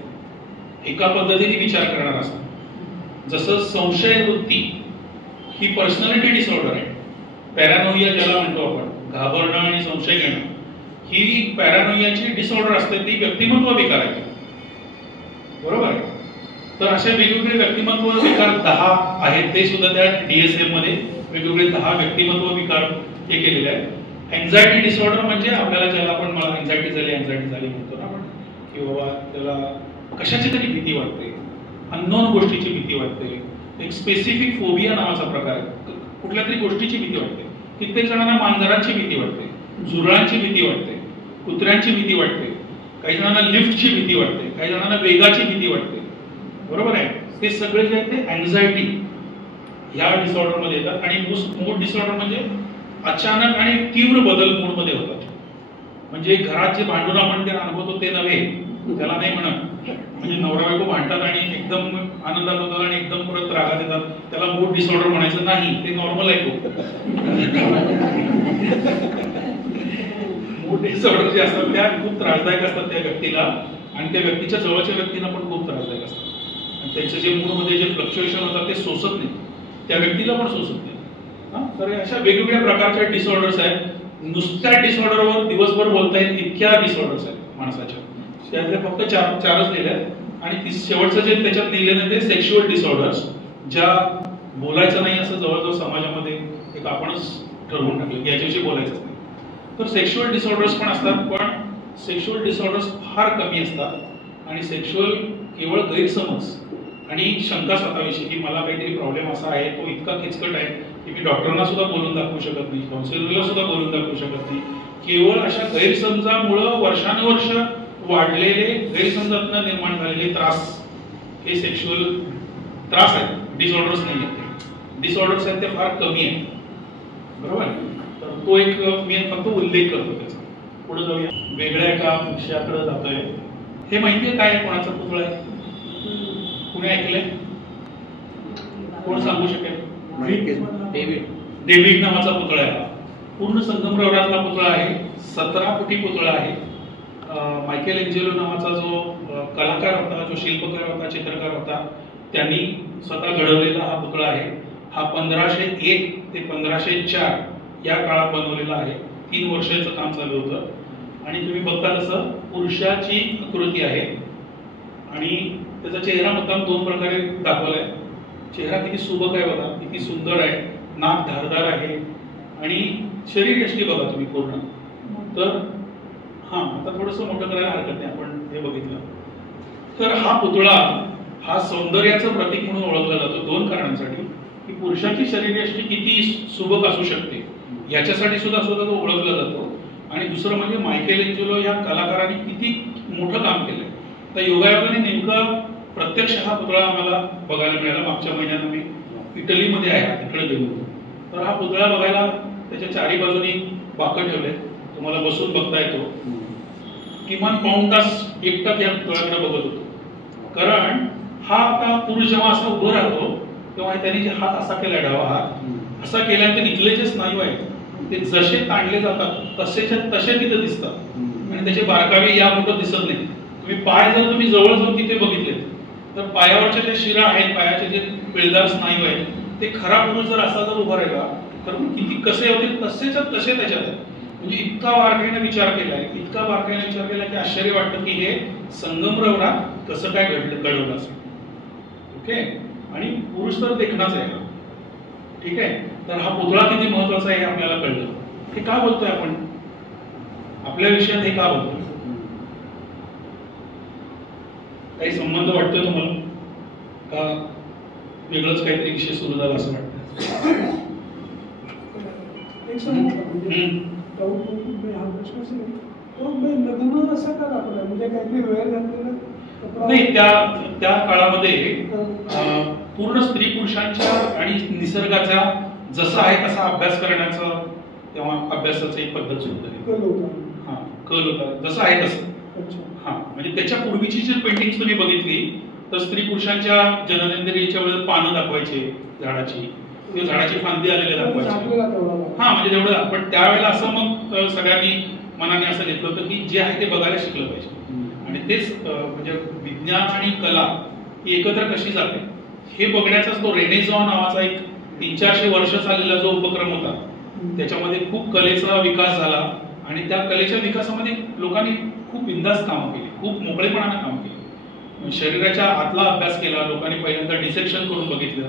एका पद्धतीने विचार करणार असतं. जसं संशय वृत्ती ही पर्सनॅलिटी डिसऑर्डर आहे. पॅरानोइया ज्याला म्हणतो आपण, घाबरणं आणि संशय घेणं, ही पॅरानोइयाची डिसऑर्डर असते, ती व्यक्तिमत्व विकार आहे. बरोबर आहे. तर असे वेगवेगळे व्यक्तिमत्व विकार 10 आहेत. ते सुद्धा त्या DSM मध्ये वेगवेगळे 10 व्यक्तिमत्व विकार हे केलेले आहेत. अँझायटी डिसऑर्डर म्हणजे आपल्याला ज्याला आपण मला अँझायटी झाली म्हणतो ना आपण, की बाबा त्याला कशाची तरी भीती वाटते, अननोन गोष्टीची भीती वाटते. एक स्पेसिफिक फोबिया नावाचा प्रकार आहे. कुठल्या तरी गोष्टीची भीती वाटते. कित्येक जणांना मांजरांची भीती वाटते, झुरळांची भीती वाटते, कुत्र्यांची भीती वाटते, काही जणांना लिफ्टची भीती वाटते, काही जणांना वेगाची भीती वाटते. बरोबर आहे. ते सगळे जे आहेत ते अँझायटी ह्या डिसऑर्डर मध्ये येतात. आणि मूड डिसऑर्डर म्हणजे अचानक आणि तीव्र बदल मूड मध्ये होतात. म्हणजे घरात जे भांडून आपण ते अनुभवतो ते नव्हे, त्याला नाही म्हणत. म्हणजे नवरा बायको भांडतात आणि एकदम आनंदात होतात आणि एकदम परत रागात येतात, त्याला मूड डिसऑर्डर म्हणायचं नाही, ते नॉर्मल आहे. मूड डिसऑर्डर जे असतात त्या खूप त्रासदायक असतात त्या व्यक्तीला, आणि त्या व्यक्तीच्या जवळच्या व्यक्तींना पण खूप त्रासदायक असतात. आणि त्यांचे जे मूडमध्ये जे फ्लक्च्युएशन होतात ते सोसत नाही, त्या व्यक्तीला पण सोसत नाही. तर अशा वेगवेगळ्या प्रकारच्या डिसऑर्डर्स आहेत. नुसत्या डिसऑर्डरवर दिवसभर बोलता येईल इतक्या डिसऑर्डर्स आहेत माणसाच्या. त्यातले फक्त चारच लिहिले आहेत. आणि शेवटचं जे त्याच्यात लिहिलेलं ते सेक्शुअल डिसऑर्डर्स, ज्या बोलायचं नाही असं जवळजवळ समाजामध्ये एक आपणच ठरवून टाकलं की याच्याविषयी बोलायचंच नाही. तर सेक्शुअल डिसऑर्डर्स पण असतात, पण सेक्शुअल डिसऑर्डर्स फार कमी असतात. आणि सेक्शुअल केवळ गैरसमज आणि शंका स्वतःविषयी की मला काहीतरी प्रॉब्लेम असा आहे, तो इतका किचकट आहे की मी डॉक्टरांना सुद्धा बोलून दाखवू शकत नाही, काउन्सिलरला सुद्धा बोलून दाखवू शकत नाही. केवळ अशा गैरसमजामुळं वर्षानुवर्ष वाढलेले, गैरसमजातून निर्माण झालेले त्रास हे सेक्शुअल त्रास आहेत, डिसऑर्डर्स नाही आहेत. डिसऑर्डर्स आहेत ते फार कमी आहेत. बरोबर. तर तो एक मी फक्त उल्लेख करतो त्याचा. पुढे जाऊया. वेगळ्या एका विषयाकडे जातोय. हे माहिती आहे काय कोणाचा पुतळा आहे? कुणी ऐकलंय? कोण सांगू शकेल? डेव्हिड नावाचा पुतळा आहे. पूर्ण संगमरवरातला पुतळा आहे. 17 फुटी पुतळा आहे. मायकेल एंजेलो नावाचा जो कलाकार होता, जो शिल्पकार होता, चित्रकार होता, त्यांनी स्वतः घडवलेला हा पुतळा आहे. हा 1501 ते 1504 या काळात बनवलेला आहे. 3 वर्षाचं काम चालू होतं. आणि तुम्ही बघता तसं पुरुषाची आकृती आहे आणि त्याचा चेहरा मुद्दाम 2 प्रकारे दाखवलाय. चेहरा किती सुबक आहे बघा, किती सुंदर आहे, नाक धारदार आहे आणि शरीर यष्टी बघा तुम्ही पूर्ण. तर आता थोडंसं मोठं करायला हरकत नाही, आपण हे बघितलं. तर हा पुतळा हा सौंदर्याचं प्रतीक म्हणून ओळखला जातो 2 कारणांसाठी, की पुरुषाची शरीरयष्टी किती सुबक असू शकते याच्यासाठी सुद्धा तो ओळखला जातो. आणि दुसरं म्हणजे मायकेल एंजेलो या कलाकाराने किती मोठं काम केलंय. तर योगायोगाने नेमकं प्रत्यक्ष हा पुतळा आम्हाला बघायला मिळाला. मागच्या महिन्यात आम्ही इटलीमध्ये आहे, तिकडे गेलो. तर हा पुतळा बघायला त्याच्या 4ही बाजूनी बाकं ठेवले, तुम्हाला बसून बघता येतो. किमान पाऊण तास एकटाच या पुतळ्याकडे बघत होतो. कारण हा आता पुरुष जेव्हा असा उभं राहतो तेव्हा त्यांनी जे हात असा केला, डावा हात असा केल्यानंतर इथले जे स्नायू आहेत ते जसे ताणले जातात तसे तिथे दिसतात आणि त्याचे बारकावे या कुठं दिसत नाही. तुम्ही पाय जर तुम्ही जवळ जाऊन तिथे बघितले तर पायावरच्या ज्या शिरा आहेत, पायाचे जे पिळदार स्नायू आहेत, ते खरा पुरुष जर असा जर उभा राहिला तर किती कसे होते तसे त्याच्यात आहेत. म्हणजे इतका बारकाईने विचार केलाय, इतका बारकाईने विचार केला की आश्चर्य वाटतं की हे संगमरवरात कसं काय घडवलं असेल. ओके. आणि पुरुष तर देखणाच आहे. ठीक आहे. तर हा पुतळा किती महत्वाचा आहे हे आपल्याला कळलं. हे का बोलतोय आपण आपल्या विषयात, हे का बोलतोय? काही संबंध वाटतोय तुम्हाला का वेगळंच काहीतरी विषय सुरू झाला असं वाटतं? एक सांगू का? म्हणजे डाऊट हा प्रश्न असेल तो लग्न असं का दाखवलं, म्हणजे काहीतरी वेळ घातलेलं कपडा? नाही, त्या काळामध्ये पूर्ण स्त्री पुरुषांच्या आणि निसर्गाचा जसा आहे तसा अभ्यास करण्याचा तेव्हा अभ्यासाची एक पद्धत सुरू झाली. कल होता. हा, कल होता, जसं आहे तसं. अच्छा. हा, म्हणजे त्याच्या पूर्वीची जर पेंटिंग तुम्ही बघितली तर स्त्री पुरुषांच्या जननेंद्रियेच्या वेळेस पानं दाखवायचे झाडाची किंवा झाडाची फांदी आलेल्या दाखवायची. आपल्याला तेवढा हा, म्हणजे तेवढं. पण त्यावेळेला असं मग सगळ्यांनी मनाने असं घेतलं होतं की जे आहे ते बघायला शिकलं पाहिजे. आणि तेच म्हणजे विज्ञान आणि कला ही एकत्र कशी जाते हे बघण्याचाच तो रेनेझॉन नावाचा एक 300-400 वर्ष चाललेला जो उपक्रम होता, त्याच्यामध्ये खूप कलेचा विकास झाला. आणि त्या कलेच्या विकासामध्ये लोकांनी खूप बिनधास्त कामं केली, खूप मोकळेपणाने कामं केली. शरीराच्या आतला अभ्यास केला लोकांनी. पहिल्यांदा डिसेक्शन करून बघितलं.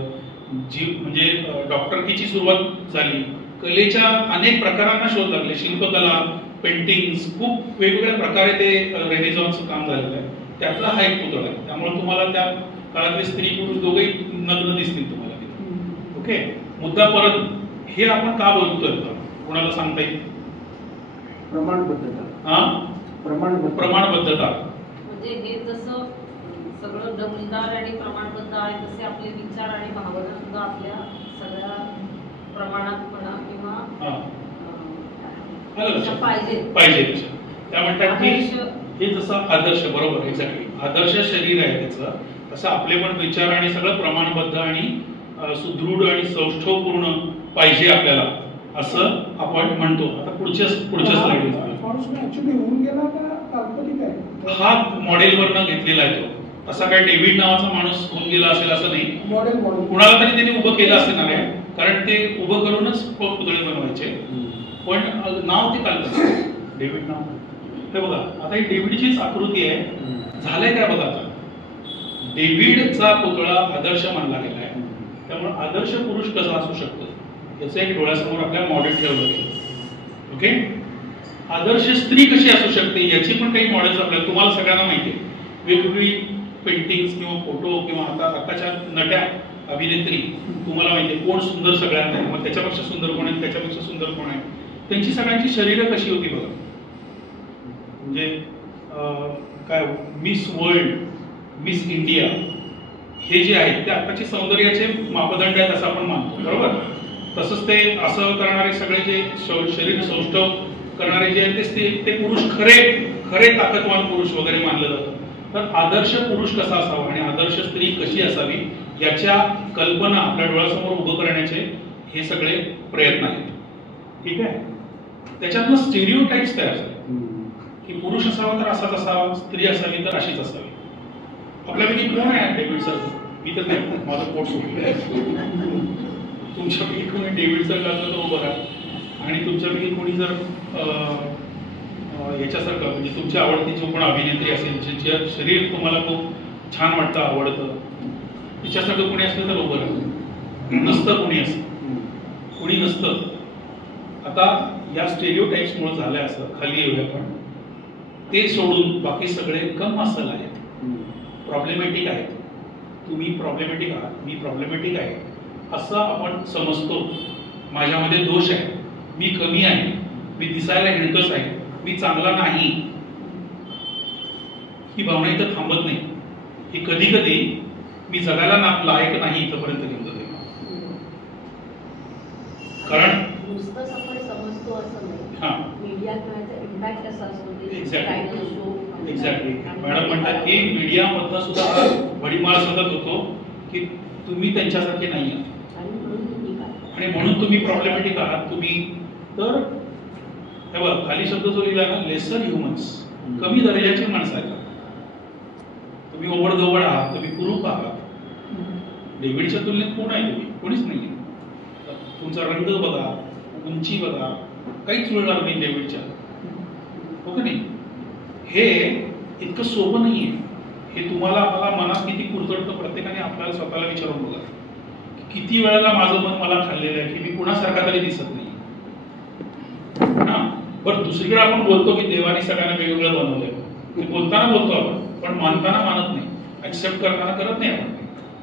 म्हणजे डॉक्टरकीची सुरुवात झाली. कलेच्या अनेक प्रकारांना शोध लागले. शिल्पकला, पेंटिंग्स, खूप वेगवेगळ्या प्रकारे ते रेनेझॉनचं काम झालेलं आहे. त्यातला हा एक पुतळा आहे. त्यामुळे तुम्हाला त्या काळातले स्त्री पुरुष दोघेही नग्न दिसतील तुम्हाला तिथे. ओके, मुद्दा परत हे आपण का बोलतोय कोणाला सांगता येईल? प्रमाणबद्धता. हा, प्रमाणबद्धता. म्हणजे हे जसं सगळं दमदार आणि प्रमाणबद्ध आहे तसे आपले विचार आणि भावना सुद्धा आपल्या सगळ्या प्रमाणात म्हणा किंवा पाहिजे. त्या म्हणतात की हे जसं आदर्श, बरोबर, एक्झॅक्टली, आदर्श शरीर आहे त्याचं, तसं आपले पण विचार आणि सगळं प्रमाणबद्ध आणि सुदृढ आणि सौष्ठवपूर्ण पाहिजे आपल्याला, असं आपण म्हणतो. आता पुढच्या स्लाइड. हा मॉडेलवरनं घेतलेला आहे तो. असा काय डेव्हिड नावाचा माणूस होऊन गेला असेल असं नाही. कुणाला तरी त्यांनी उभं केलं असेल ना, कारण ते उभं करूनच पुतळे बनवायचे. पण नाव ते काढलं डेव्हिड नाव. हे बघा, आता ही डेव्हिडचीच आकृती आहे. झालंय काय बघा, आता डेव्हिडचा पुतळा आदर्श मानला गेला आहे. त्यामुळे आदर्श पुरुष कसा असू शकतो याचं एक डोळ्यासमोर आपल्या मॉडेल ठेवलं गेलं. ओके, आदर्श स्त्री कशी असू शकते याची पण काही मॉडेल्स आपल्याला, तुम्हाला सगळ्यांना माहिती आहे. वेगवेगळी पेंटिंग्स किंवा फोटो किंवा आताच्या नट्या अभिनेत्री तुम्हाला माहिती आहे कोण सुंदर सगळ्यांना आहे, मग त्याच्यापेक्षा सुंदर कोण आहे, त्याच्यापेक्षा सुंदर कोण आहे, त्यांची सगळ्यांची शरीरं कशी होती बघा. म्हणजे काय मिस वर्ल्ड, मिस इंडिया हे जे आहेत ते आताचे सौंदर्याचे मापदंड आहेत असं आपण मानतो, बरोबर. तसंच ते असं करणारे सगळे जे शरीर सौष्ठव करणारे जे आहेत ते पुरुष खरे ताकदवान पुरुष वगैरे मानलं जातं. तर आदर्श पुरुष कसा असावा आणि आदर्श स्त्री कशी असावी याच्या कल्पना आपल्या डोळ्यासमोर उभं करण्याचे हे सगळे प्रयत्न आहेत. ठीक आहे, त्याच्यातनं स्टेरिओटाइप्स तयार झाले की पुरुष असावा तर असाच असावा, स्त्री असावी तर अशीच असावी. आपल्यापैकी कोण आहे डेव्हिड सारखं? मी तर नाही, माझं पोट सुटलं आहे. तुमच्यापैकी कोणी डेव्हिड सारखं असलं तर उभं राहा. आणि तुमच्यापैकी कोणी जर याच्यासारखं म्हणजे तुमच्या आवडती जो कोण अभिनेत्री असेल, ज्याचं शरीर तुम्हाला खूप छान वाटतं, आवडतं, तिच्यासारखं कोणी असलं तर उभं राहा. नसतं कोणी असं, कोणी नसतं. आता या स्टेरिओटाइप्समुळे झालंय असं, खाली येऊया आपण. ते सोडून बाकी सगळे कम असल आहेत, प्रॉब्लेमॅटिक आहेत. तुम्ही प्रॉब्लेमॅटिक आहात, मी प्रॉब्लेमॅटिक आहे असं आपण समजतो. माझ्यामध्ये दोष आहे, मी कमी आहे, मी दिसायला हिणकस आहे, मी चांगला नाही. ही भावना इथं थांबत नाही. ही कधी कधी मी जगायला लायक नाही इथपर्यंत घेऊन जाते. कारण नुसतंच आपण समजतो असं नाही, मीडिया किंवा इम्पॅक्ट असा असतो. एक्झॅक्टली, मॅडम म्हणतात की मीडियामधनं सुद्धा हा भडीमार सतत होतो की तुम्ही त्यांच्यासारखे नाही आहात आणि म्हणून तुम्ही प्रॉब्लेमॅटिक आहात. तुम्ही तर हे बघा, खाली शब्द जो लिहिला ना, लेसर ह्युमन्स, कमी दर्जाची माणसं आहेत. तुम्ही ओबडधोबड आहात, तुम्ही कुरूप आहात. डेव्हिडच्या तुलनेत कोण आहे? तुम्ही कोणीच नाही. तुमचा रंग बघा, उंची बघा, काहीच जुळणार नाही डेव्हिडच्या, हो का नाही? हे इतकं सोपं नाहीये. हे तुम्हाला मला मनात किती कुरतडतं प्रत्येकाने आपल्याला स्वतःला विचारून बघा. किती वेळेला माझं मन मला खाल्लेलं आहे की मी कुणासारखा तरी दिसत नाही. बरं, दुसरीकडे आपण बोलतो की देवाने सगळ्यांना वेगवेगळं बनवलंय. बोलताना बोलतो आपण, पण मानताना मानत नाही. ऍक्सेप्ट करताना करत नाही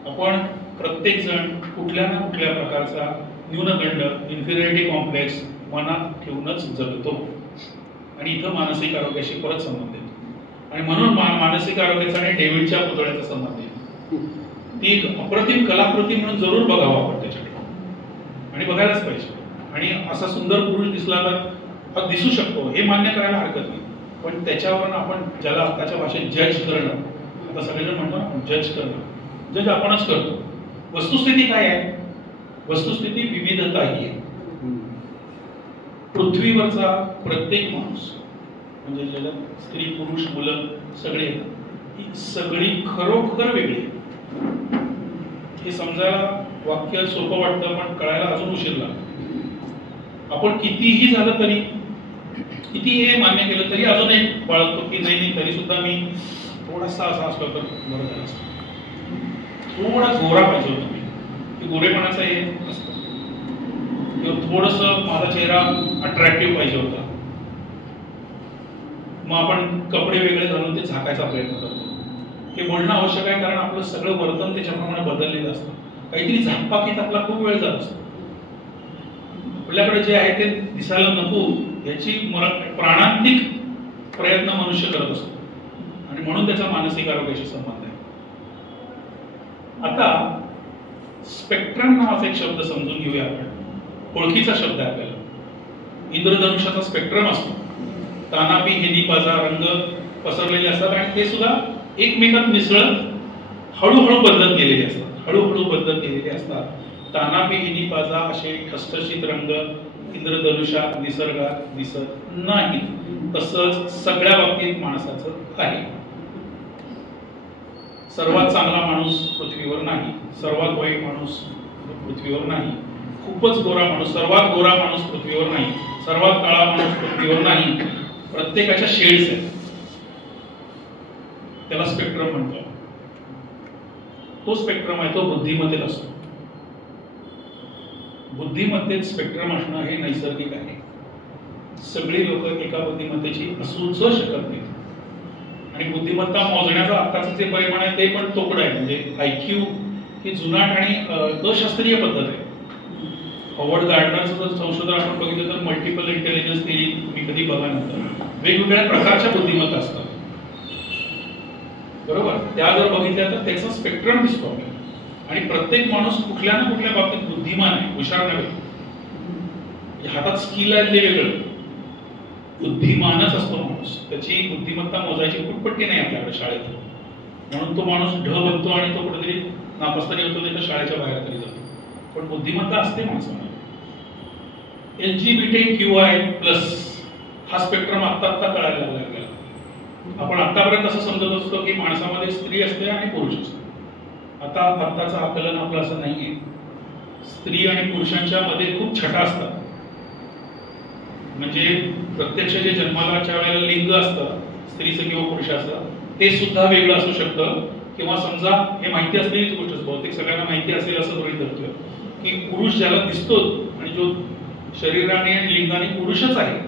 आपण प्रत्येक जण कुठल्या ना कुठल्या प्रकारचा न्यूनगंड इन्फिरियरिटी कॉम्प्लेक्स मनात ठेवूनच जगतो आणि इथं मानसिक आरोग्याशी परत संबंध येतो आणि म्हणून मानसिक आरोग्याचा आणि डेव्हिडच्या पुतळ्याचा संबंध आहे. ती एक अप्रतिम कलाकृती म्हणून जरूर बघावं आपण त्याच्याकडे आणि बघायलाच पाहिजे. आणि असा सुंदर पुरुष दिसला तर हा दिसू शकतो हे मान्य करायला हरकत नाही, पण त्याच्यावरून आपण ज्याला आताच्या भाषेत जज करणं, आता सगळेजण म्हणतो ना जज करणं, जज आपणच करतो. वस्तुस्थिती काय आहे? वस्तुस्थिती विविधता ही आहे. पृथ्वीवरचा प्रत्येक माणूस म्हणजे ज्याला स्त्री पुरुष मुलं सगळे ही सगळी खरोखर वेगळी आहे. हे समजायला वाक्य सोपं वाटतं पण कळायला अजून उशीर लागतो. आपण कितीही झालं तरी किती हे मान्य केलं तरी अजून एक बाळगतो की नाही तरी सुद्धा मी थोडासा असा असलो तर बरं झालं असतं, थोडा गोरा पाहिजे होता मी, की गोरेपणाचा हे असतं, किंवा थोडस माझा चेहरा अट्रॅक्टिव्ह पाहिजे होता. मग आपण कपडे वेगळे घालून ते झाकायचा प्रयत्न करतो. हे बोलणं आवश्यक आहे कारण आपलं सगळं वर्तन त्याच्याप्रमाणे बदललेलं असतं. काहीतरी झाकपाकीत आपला खूप वेळ जात असतो. आपल्याकडे जे आहे ते दिसायला नको याची प्राणांतिक प्रयत्न मनुष्य करत असतो आणि म्हणून त्याचा मानसिक आरोग्याशी संबंध आहे. आता स्पेक्ट्रम नावाचा एक शब्द समजून घेऊया आपण. ओळखीचा शब्द आहे आपल्याला. इंद्रधनुष्याचा स्पेक्ट्रम असतो. तानापी हेनिपाजा रंग पसरलेले असतात आणि ते सुद्धा एकमेकात मिसळत हळूहळू बदलत गेलेले असतात. हळूहळू बदलत गेलेले असतात. तानापी हिनिपाजा असे ठसठशीत रंग इंद्रधनुष्यात निसर्गात दिसत नाही. तसंच सगळ्या बाबतीत माणसाचं आहे. सर्वात चांगला माणूस पृथ्वीवर नाही, सर्वात वाईट माणूस पृथ्वीवर नाही, खूपच गोरा माणूस, सर्वात गोरा माणूस पृथ्वीवर नाही, सर्वात काळा माणूस पृथ्वीवर नाही. प्रत्येकाच्या शेड्स आहेत. त्याला स्पेक्ट्रम म्हणतो. तो स्पेक्ट्रम आहे तो बुद्धिमत्तेत असतो. बुद्धिमत्तेत स्पेक्ट्रम असणं हे नैसर्गिक आहे. सगळी लोक एका बुद्धिमत्तेची असूच शकत नाहीत. आणि बुद्धिमत्ता मोजण्याचं आत्ताचं जे परिमाण आहे ते पण तोकडं आहे. म्हणजे आयक्यू ही जुनाट आणि अशास्त्रीय पद्धत आहे. हॉवर्ड गार्डनरचं जर संशोधन आपण बघितलं तर मल्टिपल इंटेलिजन्स थिअरी तुम्ही कधी बघा नंतर वेगवेगळ्या प्रकारच्या बुद्धिमत्ता असतात, बरोबर. त्या जर बघितल्या तर त्याचा स्पेक्ट्रम दिसतो आपल्याला. आणि प्रत्येक माणूस कुठल्या ना कुठल्या बाबतीत बुद्धिमान आहे, हुशार नव्हे. हातात स्किल आहे ते वेगळं, बुद्धिमानच असतो माणूस. त्याची बुद्धिमत्ता मोजायची कुटपट्टी नाही आपल्याकडे शाळेत. म्हणून तो माणूस ढ बनतो आणि तो कुठेतरी नापास्तरी होतो, त्याच्या शाळेच्या बाहेर तरी जातो. पण बुद्धिमत्ता असते माणसामध्ये. LGBTQI+ हा स्पेक्ट्रम आत्ता कळायला लागला आपल्याला. आपण आतापर्यंत असं समजत असतो की माणसामध्ये स्त्री असते आणि पुरुष असते. आत्ताचं आकलन आपलं असं नाहीये. स्त्री आणि पुरुषांच्या मध्ये खूप छटा असतात. म्हणजे प्रत्यक्ष जे जन्मालाच्या वेळेला लिंग असतं स्त्रीचं किंवा पुरुषाचं ते सुद्धा वेगळं असू शकतं. किंवा समजा हे माहिती असलेलीच गोष्ट, बहुतेक सगळ्यांना माहिती असेल असं गृहीत धरतोय की पुरुष ज्याला दिसतो आणि जो शरीराने आणि लिंगाने पुरुषच आहे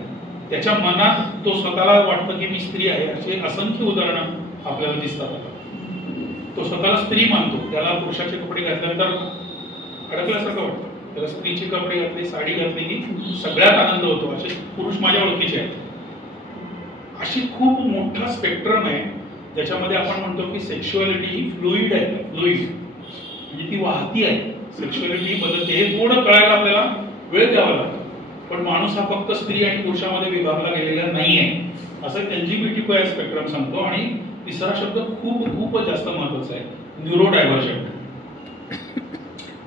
त्याच्या मनात तो स्वतःला वाटतं की मी स्त्री आहे. असे असंख्य उदाहरणं आपल्याला दिसतात. तो स्वतःला स्त्री मानतो. त्याला पुरुषाचे कपडे घातल्यानंतर अडकल्यासारखं वाटतं. त्याला स्त्रीचे कपडे घातले, साडी घातली की सगळ्यात आनंद होतो. असे पुरुष माझ्या ओळखीचे आहेत. अशी खूप मोठा स्पेक्ट्रम आहे ज्याच्यामध्ये आपण म्हणतो की सेक्शुअलिटी ही फ्लुइड आहे. फ्लुइड म्हणजे ती वाहती आहे. सेक्शुअलिटी बदलते. हे थोडं कळायला आपल्याला वेळ द्यावा लागतो. पण माणूस हा फक्त स्त्री आणि पुरुषामध्ये विभागला गेलेला नाहीये असं LGBTQI स्पेक्ट्रम सांगतो. आणि तिसरा शब्द खूपच जास्त महत्वाचा आहे, न्यूरो डायव्हर्जंट.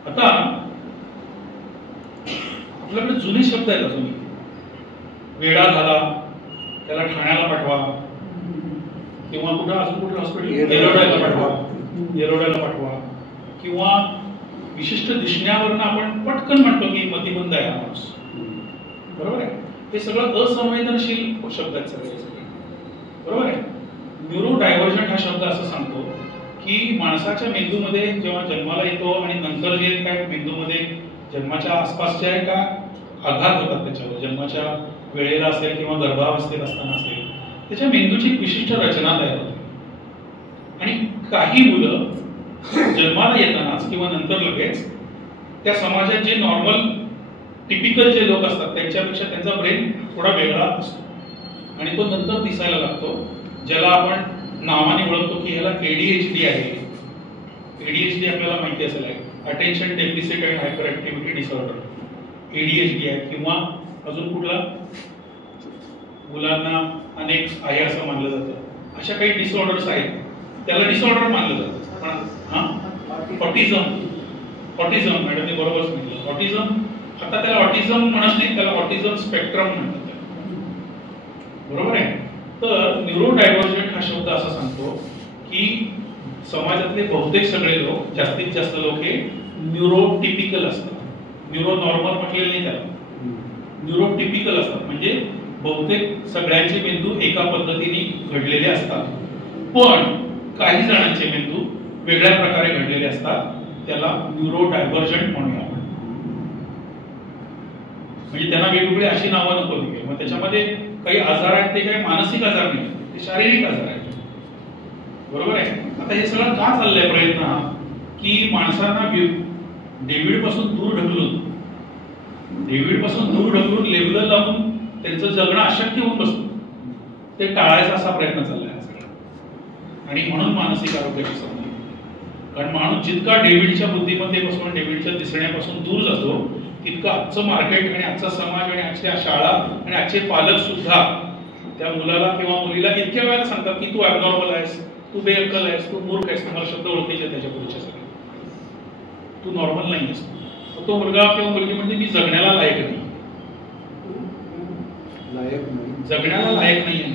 आता आपल्याकडे जुने शब्द आहेत अजून. वेडा झाला त्याला ठाण्याला पाठवा किंवा कुठं हॉस्पिटल येरोड्याला पाठवा किंवा विशिष्ट दिसण्यावरनं आपण पटकन म्हणतो की मतिमंद आहे माणूस, बरोबर आहे. हे सगळं असंवेदनशील शब्द आहेत सगळे, बरोबर आहे. न्यूरो डायव्हर्जंट हा शब्द असं सांगतो की माणसाच्या मेंदूमध्ये जेव्हा जन्माला येतो आणि नंतर जे काय मेंदूमध्ये जन्माच्या आसपासच्या का आघात होतात त्याच्यावर, जन्माच्या वेळेला असेल किंवा गर्भावस्थेत असताना असेल, त्याच्या मेंदूची विशिष्ट रचना तयार होते. आणि काही मुलं जन्माला येतानाच किंवा नंतर लगेच त्या समाजात जे नॉर्मल टिपिकल जे लोक असतात त्यांच्यापेक्षा त्यांचा ब्रेन थोडा वेगळा असतो आणि तो नंतर दिसायला लागतो, ज्याला आपण नावाने ओळखतो की ह्याला ADHD आहे. ADHD आपल्याला माहिती असेल, attention deficit and hyper activity disorder, ADHD आहे. किंवा अजून कुठला मुलांना अनेक आहे असं मानलं जातं. अशा काही डिसऑर्डर्स आहेत, त्याला डिसऑर्डर मानलं जातं. पण ऑटिझम मॅडमने बरोबर सांगितलं. ऑटिझम आता त्याला ऑटिझम म्हणत नाही, त्याला ऑटिझम स्पेक्ट्रम म्हणतात, बरोबर आहे. तर न्यूरो डायव्हर्जंट हा शब्द असा सांगतो की समाजातले बहुतेक सगळे लोक, जास्तीत जास्त लोक हे न्यूरोटिपिकल असतात. न्यूरो नॉर्मल म्हटलेलं नाही त्याला, न्यूरोटिपिकल असतात. म्हणजे बहुतेक सगळ्यांचे मेंदू एका पद्धतीने घडलेले असतात, पण काही जणांचे मेंदू वेगळ्या प्रकारे घडलेले असतात. त्याला न्यूरो डायव्हर्जंट म्हणूया आपण. म्हणजे त्यांना वेगवेगळी अशी नावं नको दिली. मग त्याच्यामध्ये काही आजार आहेत ते काही मानसिक आजार नाही, ते शारीरिक आजार आहेत, बरोबर आहे. आता हे सगळं का चाललंय प्रयत्न हा की माणसांना डेव्हिड पासून दूर ढकलून लेबल लावून त्यांचं जगणं अशक्य होऊन बसतं. ते टाळायचा असा प्रयत्न चाललाय हा सगळा. आणि म्हणून मानसिक आरोग्याची संबंध, कारण माणूस जितका डेव्हिडच्या बुद्धिमत्तेपासून, डेव्हिडच्या दिसण्यापासून दूर जातो, तितकं आजचं मार्केट आणि आजचा समाज आणि आजच्या शाळा आणि आजचे पालक सुद्धा त्या मुलाला किंवा मुलीला इतक्या वेळेला सांगतात की तू ॲबनॉर्मल आहेस, तू बेअक्कल आहेस, तू मूर्ख आहेस. तुम्हाला शब्द ओळखीचे त्याच्या पुढच्या सगळे, तू नॉर्मल नाही आहेस. तो मुलगा किंवा मुलगी म्हणजे मी जगण्याला लायक नाही, जगण्याला लायक नाही आहे.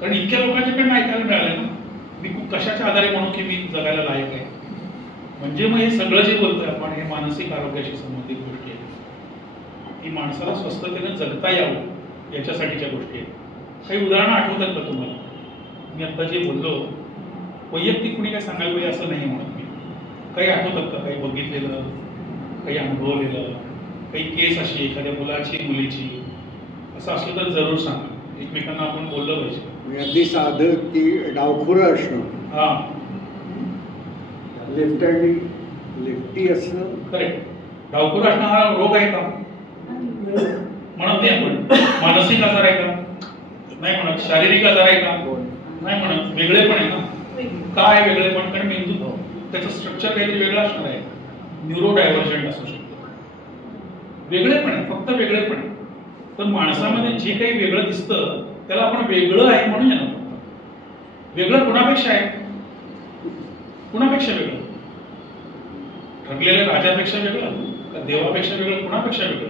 कारण इतक्या लोकांच्याकडे ऐकायला मिळालं ना, मी कशाच्या आधारे म्हणू की मी जगायला लायक आहे. म्हणजे मग हे सगळं जे बोलतोय आपण हे मानसिक आरोग्याशी संबंधित गोष्टी आहेत, की माणसाला स्वस्थतेने जगता यावं याच्यासाठीच्या गोष्टी आहेत. काही उदाहरणं आठवतात का तुम्हाला? मी आता जे बोललो वैयक्तिक कुणी काय सांगायला पाहिजे असं नाही म्हणत मी. काही आठवतात का? काही बघितलेलं, काही अनुभवलेलं, काही केस अशी एखाद्या मुलाची मुलीची असं असलं तर जरूर सांगा. एकमेकांना आपण बोललं पाहिजे. अगदी साधं की डावखुरं असणं, हा लेफ्टी असणं. करेक्ट. डावखुर असणं हा रोग आहे का? म्हणत नाही आपण. मानसिक आजार आहे का? नाही म्हणत. शारीरिक आजार आहे का? नाही म्हणत. वेगळेपण आहे ना. काय वेगळेपण? कारण मेंदू त्याचं स्ट्रक्चर काहीतरी वेगळं असणार आहे. न्यूरो डायव्हर्जंट असू शकतो. वेगळेपण आहे, फक्त वेगळेपण आहे. तर माणसामध्ये जे काही वेगळं दिसतं त्याला आपण वेगळं आहे म्हणून येणार. वेगळं कुणापेक्षा आहे? कुणापेक्षा वेगळं? ठरलेल्या राजापेक्षा वेगळं का देवापेक्षा वेगळं? कुणापेक्षा वेगळं?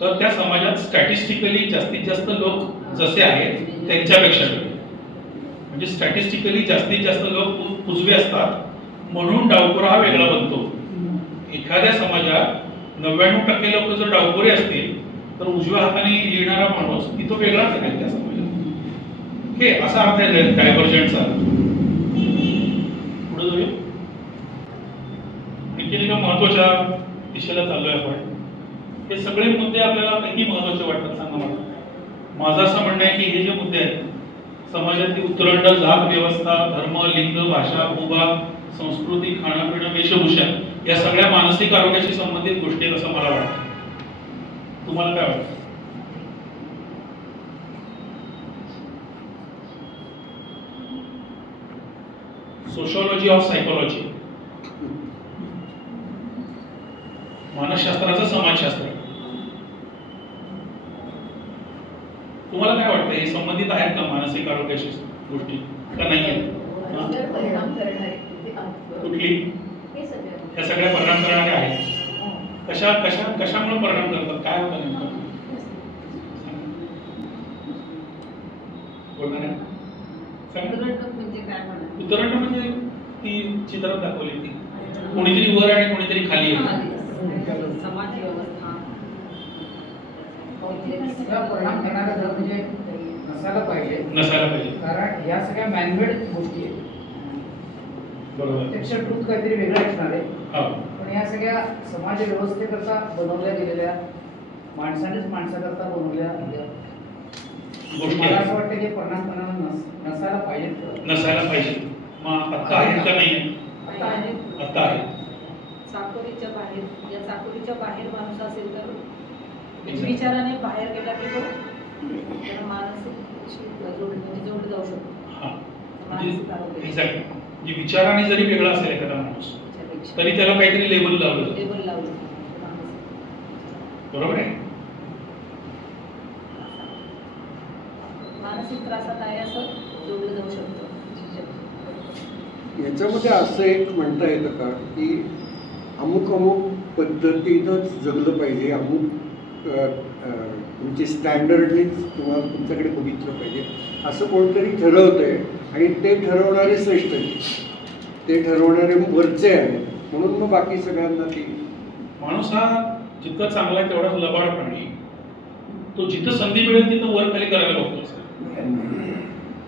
तर त्या समाजात स्टॅटिस्टिकली जास्तीत जास्त लोक जसे आहेत त्यांच्यापेक्षा वेगळे. म्हणजे स्टॅटिस्टिकली जास्तीत जास्त लोक उजवे असतात म्हणून डावखुरा हा वेगळा बनतो. एखाद्या समाजात 99% लोक जर डावखुरे असतील तर उजव्या हाताने लिहिणारा माणूस की तो वेगळाच आहे त्या समाजात. हे असा अर्थ आहे डायव्हर्जंटचा. पुढे जाऊया. आणखी एका महत्वाच्या दिशेला चाललोय आपण. हे सगळे मुद्दे आपल्याला किती महत्वाचे वाटतात सांगा मला. माझं असं म्हणणं आहे की हे जे मुद्दे आहेत, समाजातली उतरंड, जात व्यवस्था, धर्म, लिंग, भाषा, भूभाग, संस्कृती, खाणं पिणं, वेशभूषा, या सगळ्या मानसिक आरोग्याशी संबंधित गोष्टी आहेत असं मला वाटतं. तुम्हाला काय वाटतं? सोशॉलॉजी ऑफ सायकोलॉजी, मानसशास्त्राचं समाजशास्त्र. तुम्हाला काय वाटतं? हे संबंधित आहेत का मानसिक आरोग्याशी गोष्टी का नाही आहेत? कुठली? या सगळ्या परिणाम करणाऱ्या आहेत. कशामुळे परिणाम करतात? काय होतं नेमकं? बोलणार आहे? उतरंड म्हणजे ती चित्रात दाखवली ती कोणीतरी वर आणि कोणीतरी खाली आहे. समाज व्यवस्था परिणाम करणारा जर म्हणजे नसायला पाहिजे, कारण या सगळ्या मॅनमेड गोष्टी आहेत. बरोबर. प्रत्यक्ष ट्रूथ काहीतरी वेगळं असणार आहे, पण या सगळ्या समाज व्यवस्थेकरता बनवल्या गेलेल्या, माणसानेच माणसाकरता बनवल्या गोष्टी. मला असं वाटतं की परिणाम करणारा नसायला पाहिजे. मग आता आहेत का नाही आता आहे. आता आहे. चाकोरीच्या बाहेर, या चाकोरीच्या बाहेर माणूस असेल तर Exactly. विचाराने बाहेर गेला की तो त्याला मानसिक जोडलं जाऊ शकतो. हा मानसिक आरोग्य एक्झॅक्टली. म्हणजे विचाराने जरी वेगळा असेल एखादा माणूस तरी त्याला काहीतरी लेबल लावलं जातं. लेबल लावलं. बरोबर आहे. मानसिक त्रासात आहे असं जोडलं जाऊ शकतं. याच्यामध्ये असं एक म्हणता येतं का की अमुक अमुक पद्धतीनंच जगलं पाहिजे, अमुक तुमची स्टँडर्डनीच तुम्हाला तुमच्याकडे बघितलं पाहिजे असं कोणतरी ठरवतंय आणि ते ठरवणारे श्रेष्ठ आहेत, ते ठरवणारे वरचे आहेत, म्हणून मग बाकी सगळ्यांना ती. माणूस हा जितका चांगला आहे तेवढाच लबाड प्राणी. तो जिथं संधी मिळेल तिथं वर खाली करायला बघतो.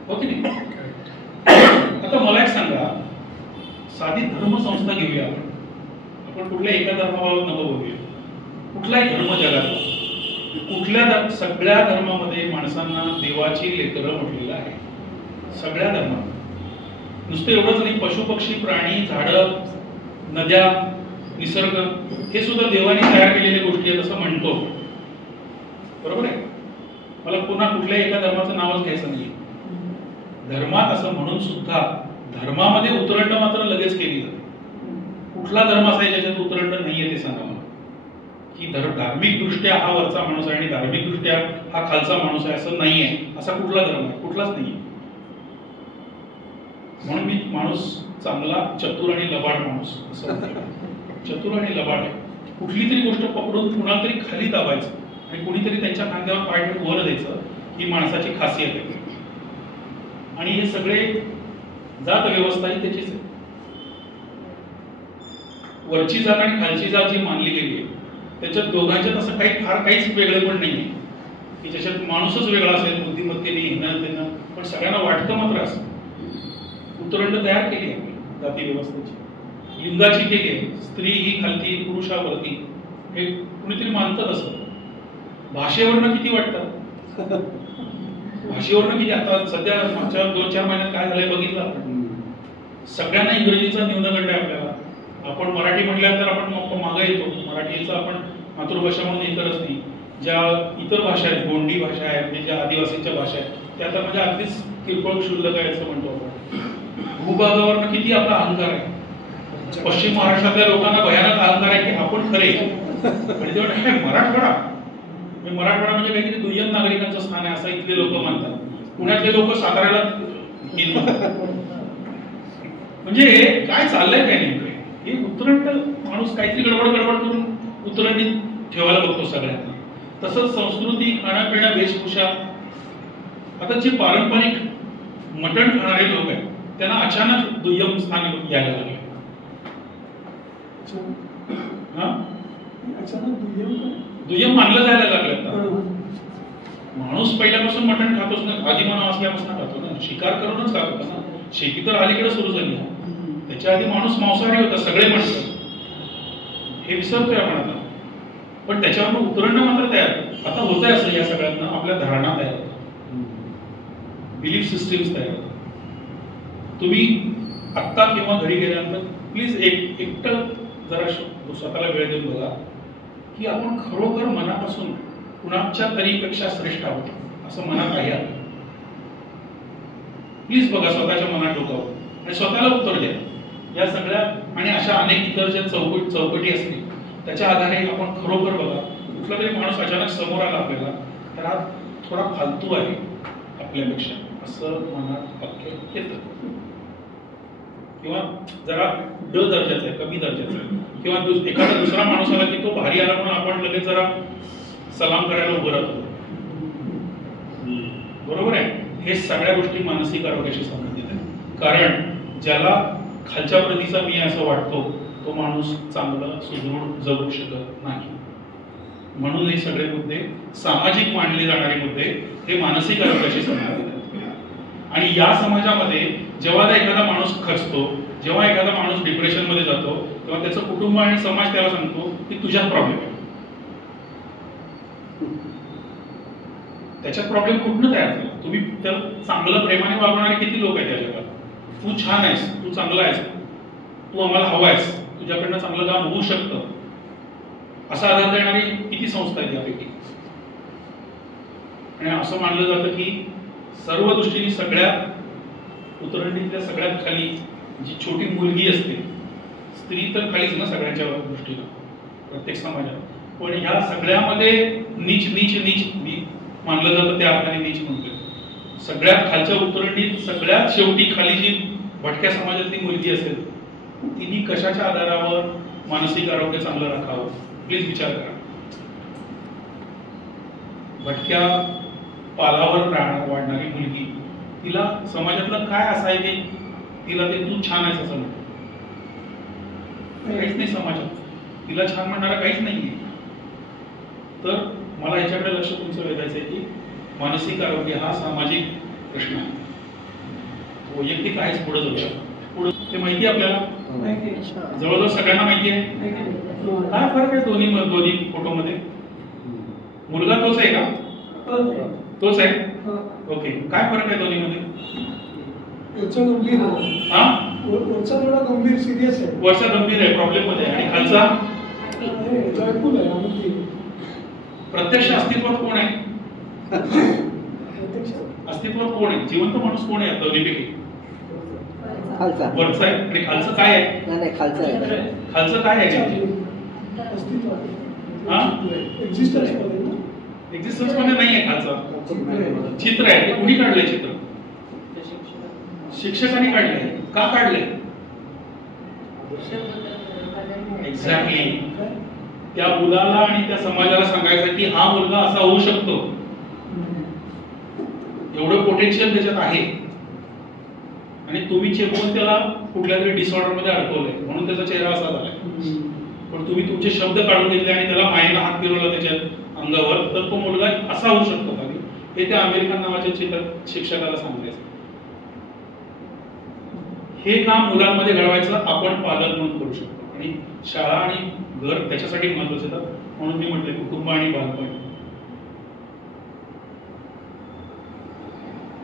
हो की नाही? आता मला एक सांगा, साधी धर्मसंस्था घेऊया आपण कुठल्या एका धर्माबाबत नको बोलूया. कुठलाही धर्म जगातला, सगळ्या धर्मामध्ये माणसांना देवाची लेकरं म्हटलेलं आहे. सगळ्या धर्मात नुसतं एवढंच नाही, पशु पक्षी प्राणी झाडं नद्या निसर्ग हे सुद्धा देवाने तयार केलेल्या गोष्टी आहेत असं म्हणतो. बरोबर आहे. मला पुन्हा कुठल्याही एका धर्माचं नावच घ्यायचं नाही. धर्मात असं म्हणून सुद्धा धर्मामध्ये उतरंड मात्र लगेच केली जाते. कुठला धर्म असा आहे ज्याच्यात उतरंड नाहीये ते सांगा मला. की धार्मिक दृष्ट्या हा वरचा माणूस आहे आणि धार्मिक दृष्ट्या हा खालचा माणूस आहे असं नाहीये. असा कुठला धर्म आहे? कुठलाच नाहीये. म्हणून मी माणूस चांगला चतुर आणि लबाड माणूस असं चतुर आणि लबाड आहे. कुठली तरी गोष्ट पकडून कुणाला तरी खाली दाबायचं आणि कुणीतरी त्यांच्या खांद्यावर पाय ठेवून वर द्यायचं ही माणसाची खासियत आहे. आणि हे सगळे जात व्यवस्था ही त्याचीच आहे. वरची जात आणि खालची जात जी मानली गेली आहे त्याच्यात दोघांच्यात असं काहीच वेगळं पण नाहीये की ज्याच्यात माणूसच वेगळा असेल बुद्धिमत्तेने हिनं त्यांना. पण सगळ्यांना वाटतं मात्र असं. उतरंड तयार केली आहे जाती व्यवस्थेची, लिंगाची केली आहे. स्त्री ही खालती पुरुषावरती हे कुणीतरी मानतं असं. भाषेवरनं किती वाटतं, भाषेवरनं किती. आता सध्या मागच्या 2-4 महिन्यात काय झालंय बघितलं आपण. सगळ्यांना इंग्रजीचा न्यूनगंड आहे आपल्याला. आपण मराठी म्हटल्यानंतर आपण मागे येतो. मराठीचा आपण मातृभाषा म्हणून हे करत नाही. ज्या इतर भाषा आहेत, गोंडी भाषा आहेत, म्हणजे ज्या आदिवासींच्या भाषा आहेत त्या तर म्हणजे अगदीच किरकोळ क्षुल्लक आहे असं म्हणतो आपण. भूभागावरनं किती आपला अहंकार आहे. पश्चिम महाराष्ट्रातल्या लोकांना भयानक अहंकार आहे की आपण खरे. आणि तेव्हा मराठवाडा म्हणजे काहीतरी दुय्यम नागरिकांचं स्थान आहे असं इथले लोक मानतात. पुण्यातले लोक साताऱ्याला म्हणजे काय चाललंय काय नेमकं. हे उतरंड माणूस काहीतरी गडबड करून उतरंडीत ठेवायला बघतो सगळ्यांना. तसंच संस्कृती, खाणंपिणं, वेशभूषा. आता जे पारंपरिक मटण खाणारे लोक आहेत त्यांना अचानक दुय्यम स्थान घ्यायला लागले. दुय्यम मानलं जायला लागलं. माणूस पहिल्यापासून मटण खातोच ना, आधी मानव असल्यापासून खातो ना, शिकार करूनच खात होता ना. शेती तर अलीकडे सुरू झाली. त्याच्या आधी माणूस मांसाहारी होता सगळे म्हणतात. हे विसरतोय आपण आता. पण त्याच्यावर उतरंड मात्र तयार आता होत आहे. असं या सगळ्यांना आपल्या धारणा तयार होतात, बिलीफ सिस्टीम्स तयार होतात. तुम्ही आत्ता किंवा घरी गेल्यानंतर प्लीज एकटं जरा स्वतःला वेळ देऊन बघा की आपण खरोखर मनापासून कुणाच्या तरीपेक्षा श्रेष्ठ आहोत असं मनात आहे. प्लीज बघा स्वतःच्या मनात डोकावं आणि स्वतःला उत्तर द्या. या सगळ्या आणि अशा अनेक इतर ज्या चौकटी असतील त्याच्या आधारे आपण खरोखर बघा. कुठला तरी माणूस अचानक समोर आला आपल्याला तर हा थोडा फालतू आहे आपल्यापेक्षा असं मनात वाक्य येतं. किंवा जरा ड दर्जाचा आहे, कमी दर्जाचा आहे. किंवा एखादा दुसरा माणूस आला की तो भारी आला म्हणून आपण लगेच जरा सलाम करायला उभं राहतो. बरोबर आहे. हे सगळ्या गोष्टी मानसिक आरोग्याशी संबंधित आहेत. कारण ज्याला खालच्या प्रतीचा मी असं वाटतो तो माणूस चांगलं सुदृढ जगू शकत नाही. म्हणून हे सगळे मुद्दे सामाजिक मानले जाणारे मुद्दे हे मानसिक आरोग्याशी संबंधित आहेत. आणि या समाजामध्ये जेव्हा एखादा माणूस खचतो, जेव्हा एखादा माणूस डिप्रेशन मध्ये जातो तेव्हा त्याचं कुटुंब आणि समाज त्याला सांगतो की तुझ्यात प्रॉब्लेम आहे. त्याच्यात प्रॉब्लेम कुठनं तयार झाला. तुम्ही त्याला चांगलं प्रेमाने वागवणारे किती लोक आहेत त्या जगात. तू छान आहेस, तू चांगला आहेस, तू आम्हाला हवा आहेस, तुझ्याकडनं चांगलं काम होऊ शकतं, असा आधार देणारी किती संस्था आहेत यापैकी? आणि असं मानलं जातं की सर्व दृष्टीने सगळ्यात उतरंडीतल्या सगळ्यात खाली जी छोटी मुलगी असते, स्त्री तर खालीच ना सगळ्यांच्या दृष्टीनं प्रत्येक समाजात, पण ह्या सगळ्यामध्ये नीच नीच नीच मानलं जातं, त्या अर्थाने नीच म्हणतोय. सगळ्यात खालच्या उतरंडीत सगळ्यात शेवटी खाली जी भटक्या समाजातली मुलगी असेल, तिने कशाच्या आधारावर मानसिक आरोग्य चांगलं राखावं? प्लीज विचार करा. भटक्या पालावर वाढणारी मुलगी, तिला समाजातलं काय असं आहे की तिला ते तू छान आहेस असं म्हणतो? काहीच नाही समाजात, तिला छान म्हणणारा काहीच नाहीये. तर मला याच्याकडे लक्ष तुमचं वेधायचं आहे की मानसिक आरोग्य हा सामाजिक प्रश्न आहे, वैयक्तिक आहेच. पुढे जाऊया, पुढे ते माहिती आहे आपल्याला, जवळजवळ सगळ्यांना माहिती आहे. काय फरक आहे दोन्ही फोटोमध्ये? मुलगा तोच आहे का? तोच आहे. ओके, काय फरक आहे दोन्हीमध्ये? वरचा गंभीर हा, वरचा थोडा गंभीर सिरियस आहे, वरचा गंभीर आहे, प्रॉब्लेम मध्ये, आणि खालचा जयफुल आहे. आनंदी प्रत्यक्ष अस्तित्वात कोण आहे? अस्तित्वात कोण आहे? जिवंत माणूस कोण आहे दोन्हीपैकी? वरचा आहे. आणि खालचं काय आहे? खालचं काय आहे? एक्झिस्टन्स मध्ये नाही आहे. खालचं चित्र आहे, ते कुणी काढलंय चित्र? शिक्षकांनी काढलंय. का काढलंय? एक्झॅक्टली त्या मुलाला आणि त्या समाजाला सांगायचं की हा मुलगा असा होऊ शकतो, एवढं पोटेन्शियल त्याच्यात आहे, आणि तुम्ही चेपवून त्याला कुठल्या तरी डिसऑर्डर मध्ये अडकवलंय म्हणून त्याचा चेहरा असा झालाय. पण तुम्ही तुमचे शब्द काढून घेतले आणि त्याला मायेला हात फिरवला त्याच्या अंगावर, तर तो मुलगा असा होऊ शकतो का? हे त्या आमिर खान नावाच्या शिक्षकाला सांगायचं. हे काम मुलांमध्ये घडवायचं आपण पालक म्हणून करू शकतो, आणि शाळा आणि घर त्याच्यासाठी महत्वाचे आहेत. म्हणून मी म्हटलं कुटुंब आणि बालपण.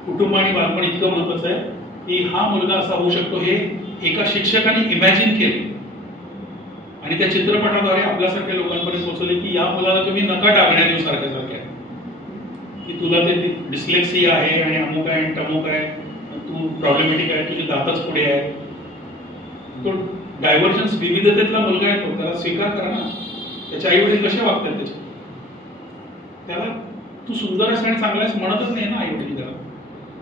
कुटुंब आणि बालपण इतकं महत्वाचं आहे की हा मुलगा असा होऊ शकतो हे एका शिक्षकाने इमॅजिन केले, आणि त्या चित्रपटाद्वारे आपल्यासारख्या लोकांपर्यंत पोहोचवले की या मुलाला तुम्ही नका टाकण्या देऊ सारख्या की तुला ते डिस्लेक्सिया आहे आणि अमुक आहे आणि टमुक आहे, तू प्रॉब्लेमॅटिक आहे, तुझे दातच पुढे आहे. तो डायव्हर्जन्स विविधतेतला मुलगा आहे, तो त्याला स्वीकार करा ना. त्याचे आई वडील कसे वागतात त्याला तू सुंदर आहेस आणि चांगला आहेस म्हणतच नाही ना आई वडील, त्याला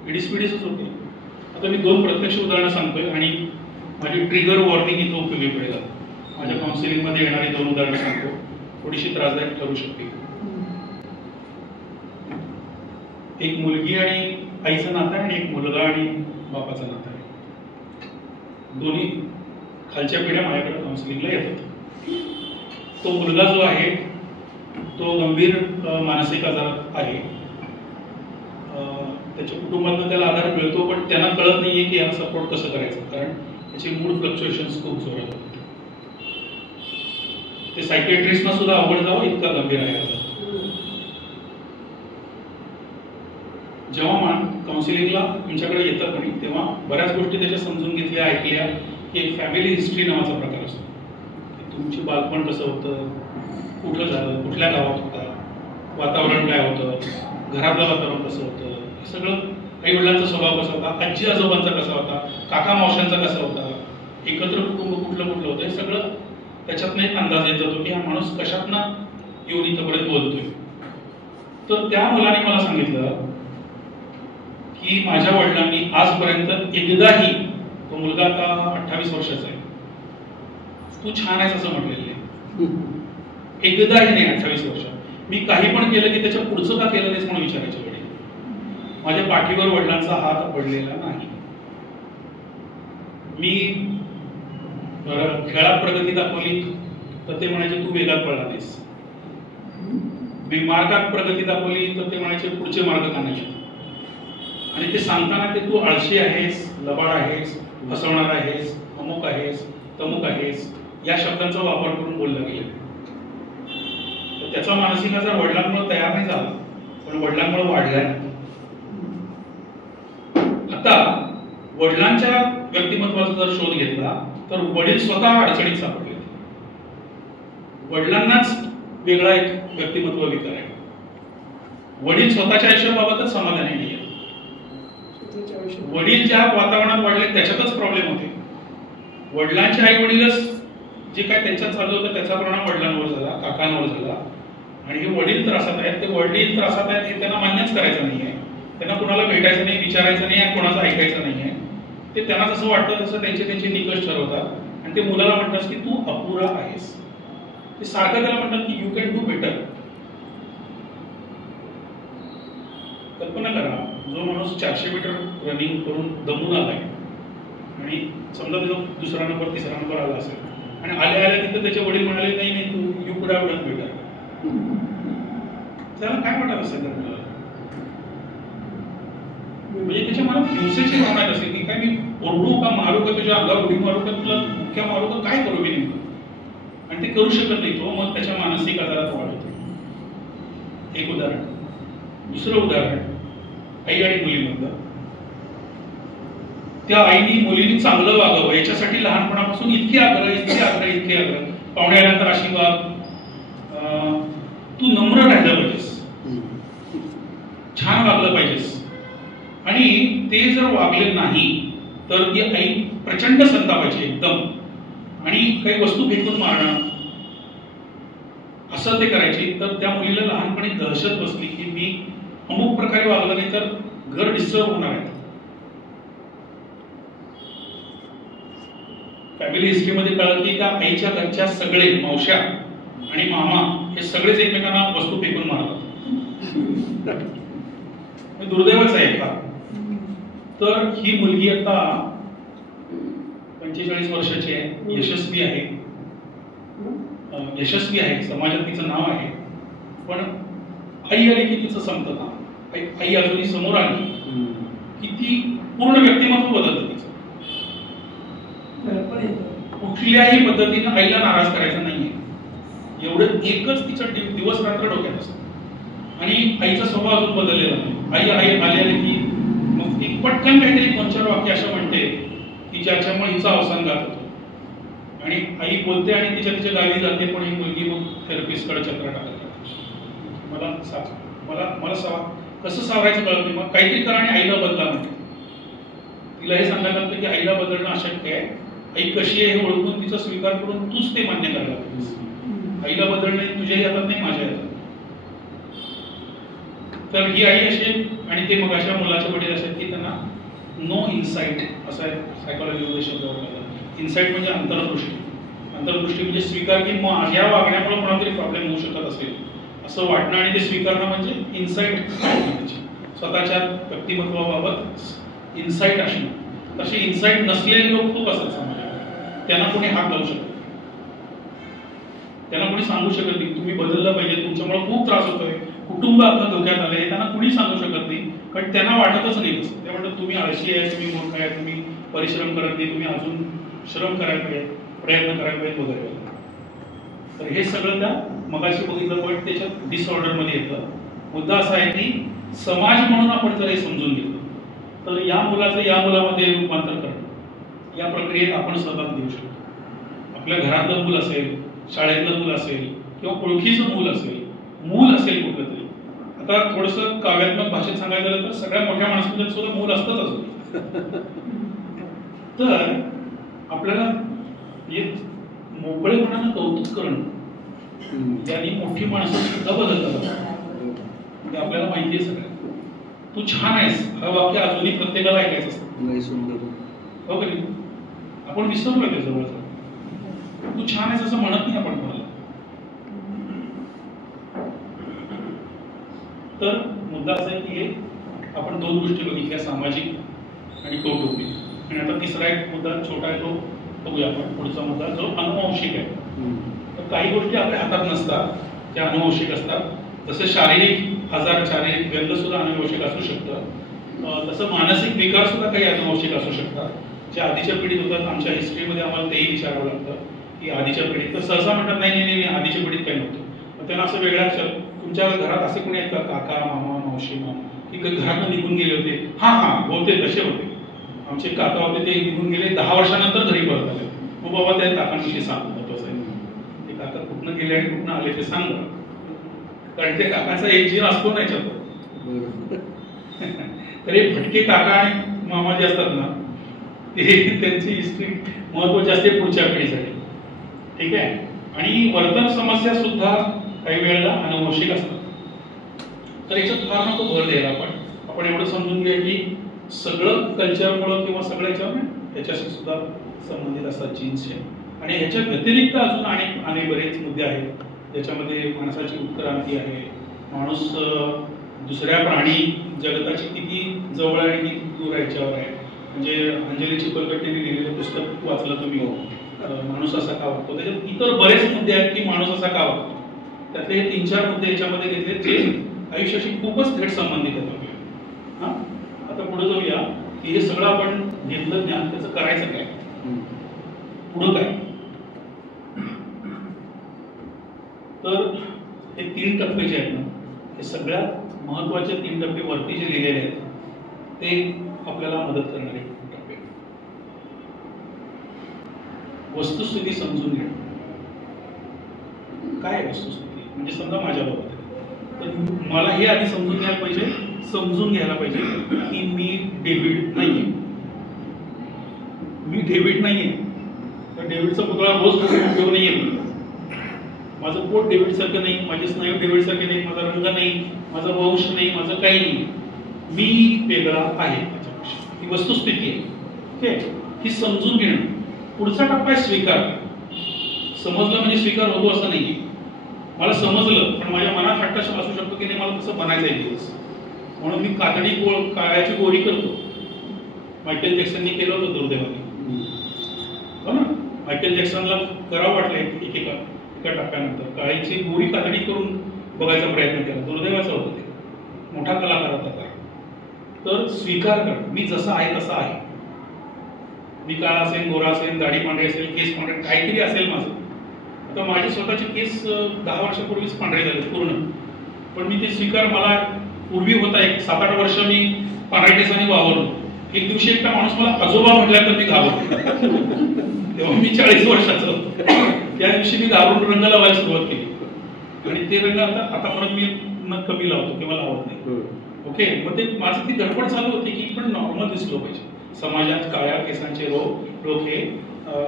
पिढीसच होते. आता मी 2 प्रत्यक्ष उदाहरणं सांगतोय आणि माझी ट्रिगर वॉर्निंग इथं उपयोगी पडेल. माझ्या काउन्सिलिंग मध्ये येणारी 2 उदाहरणं सांगतो, थोडीशी त्रासदायक ठरू शकते. एक मुलगी आणि आईचं नातं आहे, आणि एक मुलगा आणि बापाचं नातं आहे. दोन्ही खालच्या पिढ्या माझ्याकडे काउन्सिलिंगला येतात. तो मुलगा जो आहे तो गंभीर मानसिक आजारात आहे. त्याच्या कुटुंबातून त्याला आधार मिळतो, पण त्यांना कळत नाहीये की याला सपोर्ट कसं करायचं, कारण त्याचे मूड फ्लक्च्युएशन्स खूप जोरात होते. ते सायकियाट्रिस्टना सुद्धा अवघड जावं इतका गंभीर आहे आजार. जेव्हा काउन्सिलिंगला तुमच्याकडे येतं कोणी, तेव्हा बऱ्याच गोष्टी त्याच्या समजून घेतल्या, ऐकल्या की एक फॅमिली हिस्ट्री नावाचा प्रकार असतो. तुमची बालपण कसं होतं, कुठं झालं, कुठल्या गावात होता, वातावरण काय होतं, घरातलं वातावरण कसं होतं, सगळं, आई वडिलांचा स्वभाव कसा होता, आजी आजोबांचा कसा होता, काका मावशांचा कसा होता, एकत्र कुटुंब कुठलं होतं, हे सगळं त्याच्यातनं एक अंदाज येत जातो की हा माणूस कशातनं येऊन इथपर्यंत बोलतोय. तर त्या मुलाने मला सांगितलं की माझ्या वडिलांनी आजपर्यंत एकदाही, तो मुलगा आता 28 वर्षाचा आहे, तू छान आहेस असं म्हटलेलं आहे. एकदाही नाही 28 वर्षात. मी काही पण केलं की त्याच्या पुढचं का केलं नाहीस म्हणून विचारायचे वडील. माझ्या पाठीवर वडिलांचा हात पडलेला नाही. मी खेळात प्रगती दाखवली तर ते म्हणायचे तू वेगात पडला नाहीस. मी मार्गात प्रगती दाखवली तर ते म्हणायचे पुढचे मार्ग का नाही. आणि ते सांगताना ते तू आळशी आहेस, लबाड आहेस, फसवणार आहेस, अमुक आहेस, तमुक आहेस, या शब्दांचा वापर करून बोलला गेला. तर त्याचा मानसिक आजार वडिलांमुळे तयार नाही झाला, पण वडिलांमुळे वाढलाय. आता वडिलांच्या व्यक्तिमत्वाचा जर शोध घेतला तर वडील स्वतः अडचणीत सापडले. वडिलांनाच वेगळा एक व्यक्तिमत्व विकार आहे. वडील स्वतःच्या आयुष्याबाबतच समाधानी नाही. वडील ज्या वातावरणात वाढले त्याच्यातच प्रॉब्लेम होते. वडिलांचे आई वडीलच जे काय त्यांच्यात चाललं होतं त्याचा परिणाम वडिलांवर झाला, काकांवर झाला. आणि हे वडील त्रासात आहेत, ते वडील त्रासात आहेत हे त्यांना मान्यच करायचं नाहीये. त्यांना कुणाला भेटायचं नाही, विचारायचं नाही, कोणाचं ऐकायचं नाहीये. ते त्यांना जसं वाटतं तसं त्यांचे निकष ठरवतात आणि ते मुलाला म्हणतात की तू अपुरा आहेस. ते सारखं त्याला म्हणतात की यू कॅन डू बेटर. कल्पना करा, जो माणूस 400 मीटर रनिंग करून दमून आलाय आणि समजा त्याचा दुसरा नंबर तिसरा नंबर आला असेल आणि आल्या तिथं त्याचे वडील म्हणाले नाही तू यू कुड हॅव डन बेटर, त्याला काय वाटत असेल त्या मुलाला? म्हणजे त्याच्या मनात हिंसेची भावना असेल की काय मी ओरडू का, मारू का, तुझ्या अंगावर उडी मारू का, तुला मुख्य मारू का, काय करू मी नेमकं? आणि ते करू शकत नाही तो, मग त्याच्या मानसिक आजारात वाढ होते. एक उदाहरण. दुसरं उदाहरण आई आणि मुलीमधलं. त्या आईनी मुलीने चांगलं वागावं याच्यासाठी लहानपणापासून इतके आग्रह, पाहुणे आल्यानंतर आशीर्वाद, तू नम्र राहिलं पाहिजेस, छान वागलं पाहिजेस. आणि ते जर वागले नाही तर ती आई प्रचंड संतापायची एकदम आणि काही वस्तू फेकून मारणं असं ते करायचे. तर त्या मुलीला लहानपणी दहशत बसली की मी अमुक प्रकारे वागलं नाही तर घर डिस्टर्ब होणार आहे. फॅमिली हिस्ट्रीमध्ये कळलं की त्या आईच्या घरच्या सगळे मावश्या आणि मामा हे सगळेच एकमेकांना वस्तू फेकून मारतात. दुर्दैवच आहे का? तर ही मुलगी आता 45 वर्षाची आहे, यशस्वी आहे, समाजात तिचं नाव आहे. पण आई आली की तिचं संपतं ना. आई अजूनही समोर आली की ती पूर्ण व्यक्तिमत्व बदलतं तिचं. कुठल्याही पद्धतीने आईला नाराज करायचं नाहीये, एवढं एकच तिचं दिवस रात्र डोक्यात असतं. आणि आईचा स्वभाव अजून बदललेला नाही. आई आली की मग ती पटकन काहीतरी 2-4 वाक्य असं म्हणते की ज्याच्यामुळे हिचं अवसान गात होतं. आणि आई बोलते आणि तिच्या गावी जाते, पण ही मुलगी मग थेरपिस्टकडे चक्र टाकत मला कसं सावरायचं कळत नाही. मग काहीतरी करा आणि आईला बदला म्हणते. तिला हे सांगायला लागतं की आईला बदलणं अशक्य आहे. आई कशी आहे हे ओळखून तिचा स्वीकार करून तूच ते मान्य करायला लागतेस. आईला बदलणे तुझ्याही हातात नाही, माझ्या हातात. तर ही आई अशी आणि ते मग अशा मुलाच्या वडील असे की त्यांना नो इन्साइट असं आहे सायकोलॉजीमध्ये शब्द वापरला. इन्साइट म्हणजे अंतर्दृष्टी म्हणजे स्वीकार की माझ्या वागण्यामुळे कोणाला तरी प्रॉब्लेम होऊ शकत असेल असं वाटणं आणि ते स्वीकारणं म्हणजे इन्साइट. स्वतःच्या व्यक्तिमत्वाबाबत इन्साइट असणं. तसे इन्साइट नसलेले लोक खूप असतात समाजात. त्यांना कोणी हात लावू शकत, त्यांना कोणी सांगू शकत नाही तुम्ही बदललं पाहिजे, तुमच्यामुळे खूप त्रास होतोय, कुटुंब आपलं धोक्यात आलंय, त्यांना कुणी सांगू शकत नाही. कारण त्यांना वाटतच नाही तसं. ते म्हणतात तुम्ही आळशी आहे, तुम्ही मूर्ख आहे, तुम्ही परिश्रम करत नाही, तुम्ही अजून श्रम करायला पाहिजे, प्रयत्न करायला पाहिजे वगैरे. तर हे सगळं त्या मगाशी बघितलं पण त्याच्यात डिसऑर्डरमध्ये येतं. मुद्दा असा आहे की समाज म्हणून आपण जर हे समजून घेतलं तर या मुलाचं या मुलामध्ये रूपांतर करणं या प्रक्रियेत आपण सहभाग देऊ शकतो. आपल्या घरातलं मूल असेल, शाळेतलं मूल असेल किंवा ओळखीचं मूल असेल कुठलं तरी. आता थोडंसं काव्यात्मक भाषेत सांगायचं झालं तर सगळ्या मोठ्या माणसांमध्ये सुद्धा मूल असतंच अजून. तर आपल्याला मोकळेपणानं कौतुक करणं त्यांनी मोठी माणसं सुद्धा बदलतात. म्हणजे आपल्याला माहिती आहे सगळं. तू छान आहेस हा वाक्य अजूनही प्रत्येकाला ऐकायचं असतं. हो की नाही? आपण विसरलोय त्या जवळचं. तू छान आहेस असं म्हणत नाही आपण कोणाला. तर मुद्दा असा आहे की आपण 2 गोष्टी बघितल्या, सामाजिक आणि कौटुंबिक. आणि आता तिसरा एक मुद्दा छोटा आहे तो बघूया आपण. पुढचा मुद्दा जो अनुवंशिक आहे. तर काही गोष्टी आपल्या हातात नसतात त्या अनुवंशिक असतात. जसं शारीरिक आजार, शारीरिक व्यंग सुद्धा अनुवंशिक असू शकतं, तसं मानसिक विकार सुद्धा काही अनुवंशिक असू शकतात जे आधीच्या पिढीत होतात. आमच्या हिस्ट्रीमध्ये आम्हाला तेही विचारावं लागतं की आधीच्या पिढीत. तर सहसा म्हणतात नाही आधीच्या पिढीत काही नव्हतं. मग त्यांना असं वेगळ्या तुमच्या घरात असे कोणी आहेत का, काका मामा मावशी मामा की घरातून निघून गेले होते? हां होते, तसे होते. आमचे काका होते ते निघून गेले, 10 वर्षानंतर घरी परत आले. मग बाबा त्या काकांविषयी सांग, महत्वाचं आहे ते काका कुठनं गेले आणि कुठनं आले ते सांग, कारण त्या काकाचा एक जीव असतो ना याच्यात. तर हे भटके काका आणि मामा जे असतात ना, ते त्यांची हिस्ट्री महत्वाची असते पुढच्या पिढीसाठी. ठीक आहे. आणि वर्तन समस्या सुद्धा काही वेळेला अनुवंशिक असतात. तर याच्यात फार नको भर द्यायला. आपण एवढं समजून घ्या की सगळं कल्चरमुळं किंवा सगळं याच्याशी सुद्धा संबंधित असतात जीन्सचे. आणि ह्याच्या व्यतिरिक्त अजून अनेक बरेच मुद्दे आहेत. त्याच्यामध्ये माणसाची उत्क्रांती आहे, माणूस दुसऱ्या प्राणी जगताची किती जवळ आणि किती दूर आहे याच्यावर आहे. म्हणजे अंजली चिपळकट्टीने लिहिलेलं पुस्तक वाचलं तुम्ही, माणूस असा का वागतो. त्याच्यात इतर बरेच मुद्दे आहेत की माणूस असा का वागतो. त्यातले 3-4 मुद्दे याच्यामध्ये घेतले जे आयुष्याशी खूपच थेट संबंधित आहेत. हा, आता पुढे जाऊया की हे सगळं आपण घेतलं ज्ञान, त्याचं करायचं काय, पुढं काय. तर हे 3 टप्पे जे आहेत ना, हे सगळ्यात महत्वाचे 3 टप्पे वरती जे लिहिलेले आहेत ते आपल्याला मदत करणारे टप्पे. वस्तुस्थिती समजून घेणं. काय वस्तुस्थिती म्हणजे समजा माझ्या बाबतीत तर मला हे आधी समजून घ्यायला पाहिजे, समजून घ्यायला पाहिजे की मी डेव्हिड नाहीये. मी डेव्हिड नाहीये. तर डेव्हिडचा पुतळा रोज उपयोग नाहीये. माझं पोट डेव्हिड सारखं नाही, माझे स्नायू डेव्हिड सारखे नाही, माझा रंग नाही, माझा वंश नाही, माझं काही नाही. मी वेगळा आहे. ही वस्तुस्थिती आहे. ठीक आहे. ही समजून घेणं. पुढचा टप्पा आहे स्वीकार. समजलं म्हणजे स्वीकार होतो असं नाही. मला समजलं पण माझ्या मनात हट्ट असू शकतो की नाही मला तसं बनायचं आहे दिवस, म्हणून मी काळ्याची गोरी करतो. मायकेल जॅक्सननी केलं होतं दुर्दैवाने, हो ना. मायकेल जॅक्सनला करावं वाटलं एका टप्प्यानंतर काळीची गोरी कातडी करून बघायचा प्रयत्न केला. दुर्दैवाचं होतं ते. मोठा कलाकार होता काय. तर स्वीकार कर, मी जसा आहे तसा आहे. मी काळा असेल, गोरा असेल, दाढी पांढरी असेल, केस पांढरे, काहीतरी असेल माझं. आता माझे स्वतःचे केस 10 वर्षापूर्वीच पांढरे झाले पूर्ण, पण मी ते स्वीकार, मला पूर्वी होता एक 7-8 वर्ष मी पांढऱ्या केसांनी वावरलो. एक दिवशी एकटा माणूस मला आजोबा म्हटल्या तर मी घाबरलो. तेव्हा मी 40 वर्षाचं होतो. त्या दिवशी मी घाबरून रंग लावायला सुरुवात केली आणि ते रंग आता परत मी कमी लावतो किंवा लावत नाही. ओके. मग ते माझी ती धडपड चालू होती की पण नॉर्मल दिसलो पाहिजे. समाजात काळ्या केसांचे लोक हे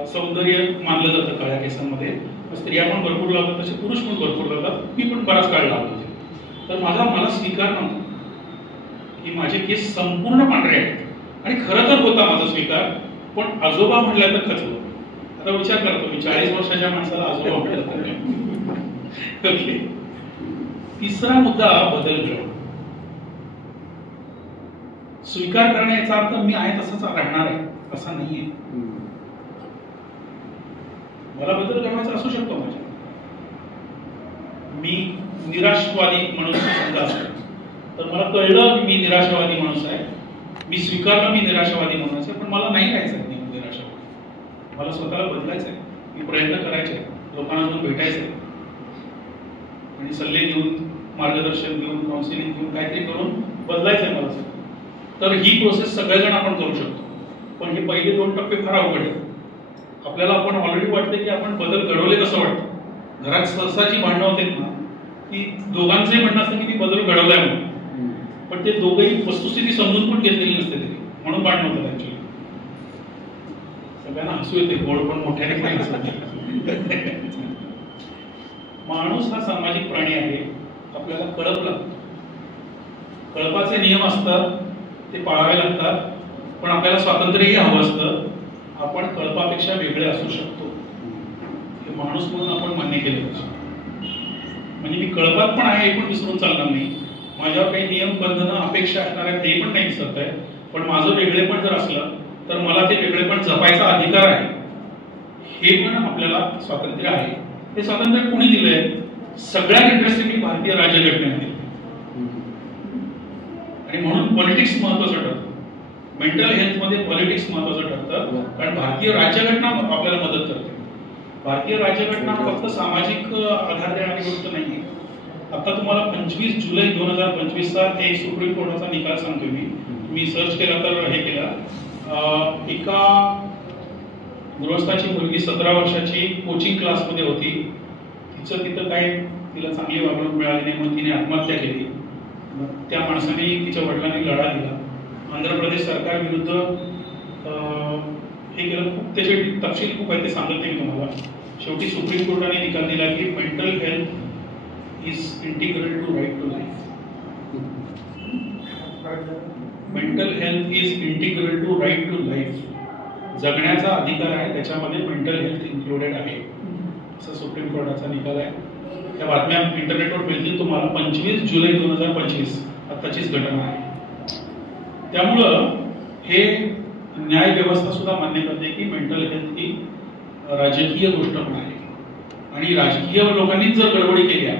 सौंदर्य मानलं जातं. काळ्या केसांमध्ये स्त्रिया पण भरपूर लावतात, तसे पुरुष पण भरपूर लावतात. मी पण बराच काळ लावतो. तर मला स्वीकार नव्हता की माझे केस संपूर्ण पांढरे आहेत आणि खरं तर होता माझा स्वीकार, पण आजोबा म्हटल्या तर खचलो. आता विचार करतो मी 40 वर्षाच्या माणसाला आजोबा म्हटलं तर. ओके. तिसरा मुद्दा बदल घडवणं. स्वीकार करण्याचा अर्थ मी आहे तसंच राहणार आहे असा नाहीये. मला बदल करण्याचा असू शकतो माझ्या. मी निराशवादी माणूस समजा असतो तर मला कळलं मी निराशावादी माणूस आहे. मी स्वीकारलं मी निराशावादी माणूस आहे, पण मला नाही राहायचं आहे निराशावादी. मला स्वतःला बदलायचं आहे. मी प्रयत्न करायचे आहे, लोकांना जाऊन भेटायचं आहे आणि सल्ले देऊन, मार्गदर्शन देऊन, काउन्सिलिंग देऊन काहीतरी करून बदलायचं आहे मला. तर ही प्रोसेस सगळेजण आपण करू शकतो. पण हे पहिले 2 टप्पे फार अवघड आहेत. आपल्याला आपण ऑलरेडी वाटते की आपण बदल घडवले कसं वाटतं. घरात सहसाची भांडणं होते ना, की दोघांचंही म्हणणं असतं की मी बदल घडवलाय म्हणून, पण ते दोघंही वस्तुस्थिती समजून पण घेतलेली नसते तरी, म्हणून भांडणं होतं ऍक्च्युअली. सगळ्यांना हसू येते, गोड पण मोठ्याने काही हसत. माणूस हा सामाजिक प्राणी आहे. आपल्याला कळप लागतं. कळपाचे नियम असतात, ते पाळावे लागतात. पण आपल्याला स्वातंत्र्यही हवं असतं. आपण कळपापेक्षा वेगळे असू शकतो हे माणूस म्हणून आपण मान्य केलं पाहिजे. म्हणजे मी कळपात पण आहे हे पण विसरून चालणार नाही. माझ्यावर काही नियम, बंधनं, अपेक्षा असणार आहेत ते पण नाही विसरत आहे. पण माझं वेगळेपण जर असलं तर मला ते वेगळेपण जपायचा अधिकार आहे. हे पण आपल्याला स्वातंत्र्य आहे. हे स्वातंत्र्य कोणी दिलंय? सगळ्यात इंटरेस्टिंगली भारतीय राज्यघटनेने. आणि म्हणून पॉलिटिक्स महत्वाचं ठरतं. मेंटल हेल्थमध्ये पॉलिटिक्स महत्वाचं ठरतं, कारण भारतीय राज्यघटना आपल्याला मदत करते. भारतीय राज्यघटना फक्त सामाजिक आधार देणारी गोष्ट नाहीये. आता तुम्हाला 25 जुलै 2025 चा एक सुप्रीम कोर्टाचा निकाल सांगतोय मी सर्च केला तर हे केला. एका गृहस्थाची मुलगी 17 वर्षाची कोचिंग क्लासमध्ये होती. तिथं काय तिला चांगली वागणूक मिळाली नाही म्हणून तिने आत्महत्या केली. त्या माणसाने तिच्या वडिलांनी लढा दिला. आंध्र प्रदेश सरकार विरुद्ध हे केलं. खूप त्याचे तपशील खूप आहे, ते सांगत नाही तुम्हाला. शेवटी सुप्रीम कोर्टाने निकाल दिला की mental health is integral to right to life. Mental health is integral to right to life. जगण्याचा अधिकार आहे, त्याच्यामध्ये मेंटल हेल्थ इन्क्लुडेड आहे, असं सुप्रीम कोर्टाचा निकाल आहे. त्या बातम्या इंटरनेटवर मिळतील तुम्हाला. 25 जुलै 2025 आत्ताचीच घटना आहे. त्यामुळं हे न्याय व्यवस्था सुद्धा मान्य करते की मेंटल हेल्थ ही राजकीय गोष्ट पण आहे, आणि राजकीय लोकांनीच जर गडबडी केल्या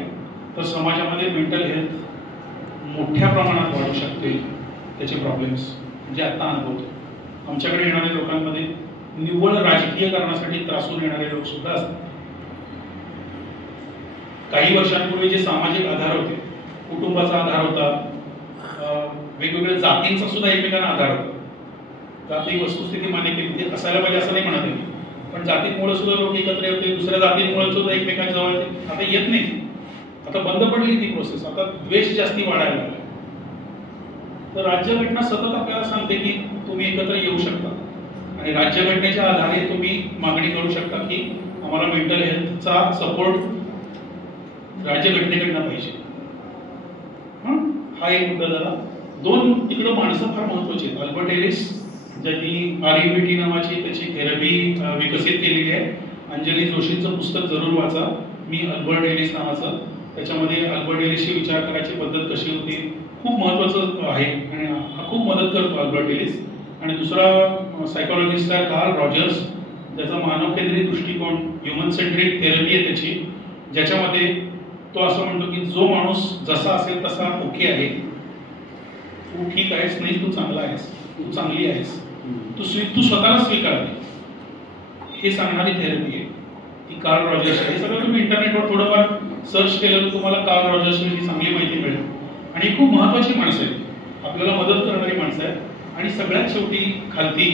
तर समाजामध्ये मेंटल हेल्थ मोठ्या प्रमाणात वाढू शकते. त्याचे प्रॉब्लेम्स म्हणजे आता अनुभवतो. आमच्याकडे येणाऱ्या लोकांमध्ये निव्वळ राजकीय कारणासाठी त्रासून येणारे लोक सुद्धा असतात. काही वर्षांपूर्वी जे सामाजिक आधार होते, कुटुंबाचा आधार होता, वेगवेगळ्या जातींचा सुद्धा एकमेकांना आधार होता. जाती वस्तुस्थिती मान्य केली, ते असायला पाहिजे असं नाही म्हणत आहे, पण जातीमुळे सुद्धा लोक एकत्र होते, दुसऱ्या जातींमुळे सुद्धा एकमेकांच्या जवळ येते. आता येत नाही, आता बंद पडली ती प्रोसेस. आता द्वेष जास्ती वाढायला लागला. तर राज्यघटना सतत आपल्याला सांगते की तुम्ही एकत्र येऊ शकता, आणि राज्यघटनेच्या आधारे तुम्ही मागणी करू शकता की आम्हाला मेंटल हेल्थचा सपोर्ट राज्यघटनेकडनं पाहिजे. हा एक मुद्दा झाला. 2 तिकडं माणसं फार महत्वाची आहेत. अल्बर्ट एलिस ज्यांनी REBT नावाची त्याची थेरपी विकसित केलेली आहे. अंजली जोशींचं पुस्तक जरूर वाचा, मी अल्बर्ट एलिस नावाचं. त्याच्यामध्ये अल्बर्ट एलिसची विचार करायची पद्धत कशी होती खूप महत्वाचं आहे, आणि हा खूप मदत करतो अल्बर्ट एलिस. आणि दुसरा सायकोलॉजिस्ट आहे कार्ल रॉजर्स, ज्याचा मानव केंद्रित दृष्टिकोन ह्युमन सेंट्रिक थेरपी आहे त्याची, ज्याच्यामध्ये तो असं म्हणतो की जो माणूस जसा असेल तसा ओके आहे, तू ठीक आहेस, नाही तू चांगला आहेस, तू चांगली आहेस, तू स्वतःला स्वीकार, हे सांगणारी थेरपी आहे ती कार्ल रॉजर्स. हे सगळं तुम्ही इंटरनेटवर थोडंफार सर्च केलं तर तुम्हाला कार्ल रॉजर्स विषयी चांगली माहिती मिळेल. आणि खूप महत्वाची माणसं आहेत, आपल्याला मदत करणारी माणसं आहेत. आणि सगळ्यात शेवटी खालती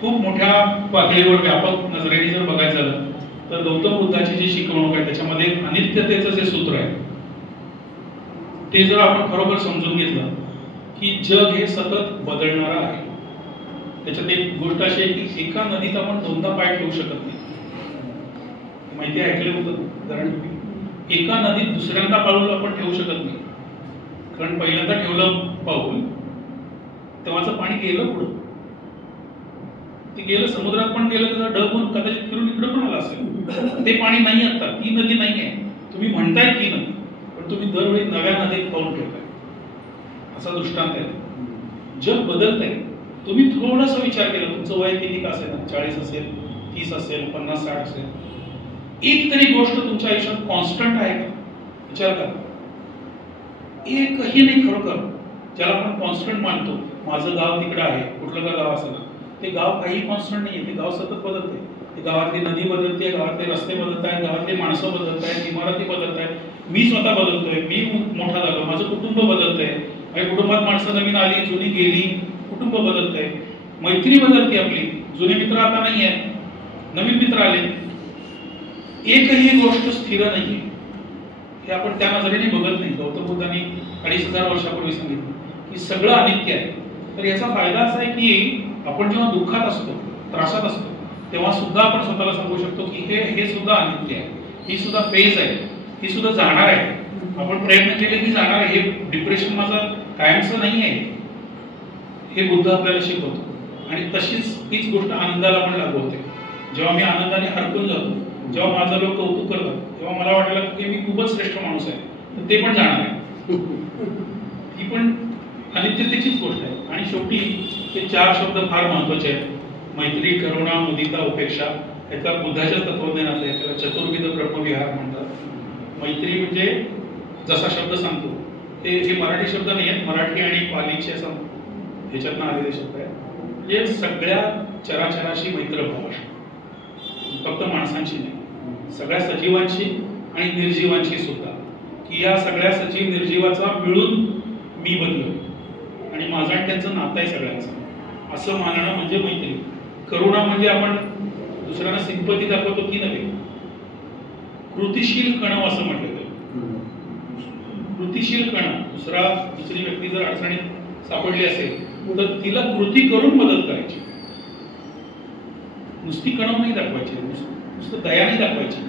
खूप मोठ्या पातळीवर व्यापक नजरेने जर बघायचं झालं तर गौतम बुद्धाची जी शिकवणूक आहे त्याच्यामध्ये अनित्यतेचं जे सूत्र आहे ते जर आपण खरोखर समजून घेतलं की जग हे सतत बदलणारं आहे. त्याच्यात एक गोष्ट अशी आहे की एका नदीत आपण 2दा पाय ठेवू शकत नाही. माहिती ऐकलं होतं कारण एका नदीत दुसऱ्यांदा पाऊल आपण ठेवू शकत नाही, कारण पहिल्यांदा ठेवलं पाऊल तेव्हाचं पाणी गेलं पुढं, ते गेलं समुद्रात पण गेलं, त्याचा ढग होऊन कदाचित फिरून इकडे पण आला असेल. ते पाणी नाही आता, ती नदी नाही आहे. तुम्ही म्हणताय ती नदी, पण तुम्ही दरवेळी नव्या नदीत पाऊल ठेवताय. असा दृष्टांत आहे. जग बदलतंय. तुम्ही थोडासा विचार केला, तुमचं वय किती का असेल, 40 असेल, 30 असेल, 50-60 असेल, एक तरी गोष्ट तुमच्या आयुष्यात कॉन्स्टंट आहे का? विचार करा. एकही नाही खरोखर, ज्याला आपण कॉन्स्टंट मानतो. माझं गाव तिकडं आहे, कुठलं का गाव असेल, ते गाव काही कॉन्स्टंट नाही आहे. ते गाव सतत बदलते. ते गावातली नदी बदलते, गावातले रस्ते बदलत आहेत, गावातली माणसं बदलत आहेत, इमारती बदलत आहेत, मी स्वतः बदलतोय, मी मोठा झालो, माझं कुटुंब बदलतंय, माझ्या कुटुंबात माणसं नवीन आली, जुनी गेली, कुटुंब बदलतंय, मैत्री बदलते आपली, जुने मित्र आता नाही आहे, नवीन मित्र आले. एकही गोष्ट स्थिर नाहीये, हे आपण त्या नजरेने बघत नाही. गौतम बुद्धांनी 2500 वर्षापूर्वी सांगितलं की सगळं अनित्य आहे. तर याचा फायदा असा आहे की आपण जेव्हा दुःखात असतो, त्रासात असतो, तेव्हा सुद्धा आपण स्वतःला सांगू शकतो की हे सुद्धा अनित्य आहे, ही सुद्धा फेज आहे, ही सुद्धा जाणार आहे. आपण प्रयत्न केले की जाणार आहे. हे डिप्रेशन माझं कायमचं नाही आहे, हे बुद्ध आपल्याला शिकवतो. आणि तशीच तीच गोष्ट आनंदाला पण लागू होते. जेव्हा मी आनंदाने हरकून जातो, जेव्हा माझं लोक कौतुक करतात, तेव्हा मला वाटायला की मी खूपच श्रेष्ठ माणूस आहे, तर ते पण जाणार आहे. ही पण अनित्यतेचीच गोष्ट आहे. आणि शेवटी हे 4 शब्द फार महत्वाचे आहेत. मैत्री, करुणा, मुदिता, उपेक्षा. याचा बुद्धाच्या तत्वज्ञानात आहे, त्याला चतुर्विध ब्रह्मविहार म्हणतात. मैत्री म्हणजे जसा शब्द सांगतो ते, हे मराठी शब्द नाही आहेत, मराठी आणि पालीचे असं ह्याच्यातनं आलेले शब्द आहे. म्हणजे सगळ्या चराचराशी मैत्रभाव असतो, फक्त माणसांची नाही, सगळ्या सजीवांशी आणि निर्जीवांशी सुद्धा. की या सगळ्या सजीव निर्जीवाचा मिळून मी बनलो, आणि माझं आणि त्यांचं नातं आहे सगळ्यांचं. असं मानणं म्हणजे मैत्री. करुणा म्हणजे आपण दुसऱ्यांना सिंपती दाखवतो ती नव्हे. कृतिशील कणव असं म्हटलं गेलं. कृतिशील कणव, दुसरी व्यक्ती जर अडचणीत सापडली असेल तर तिला कृती करून मदत करायची. नुसती कणव नाही दाखवायची, नुसतं दया नाही दाखवायची.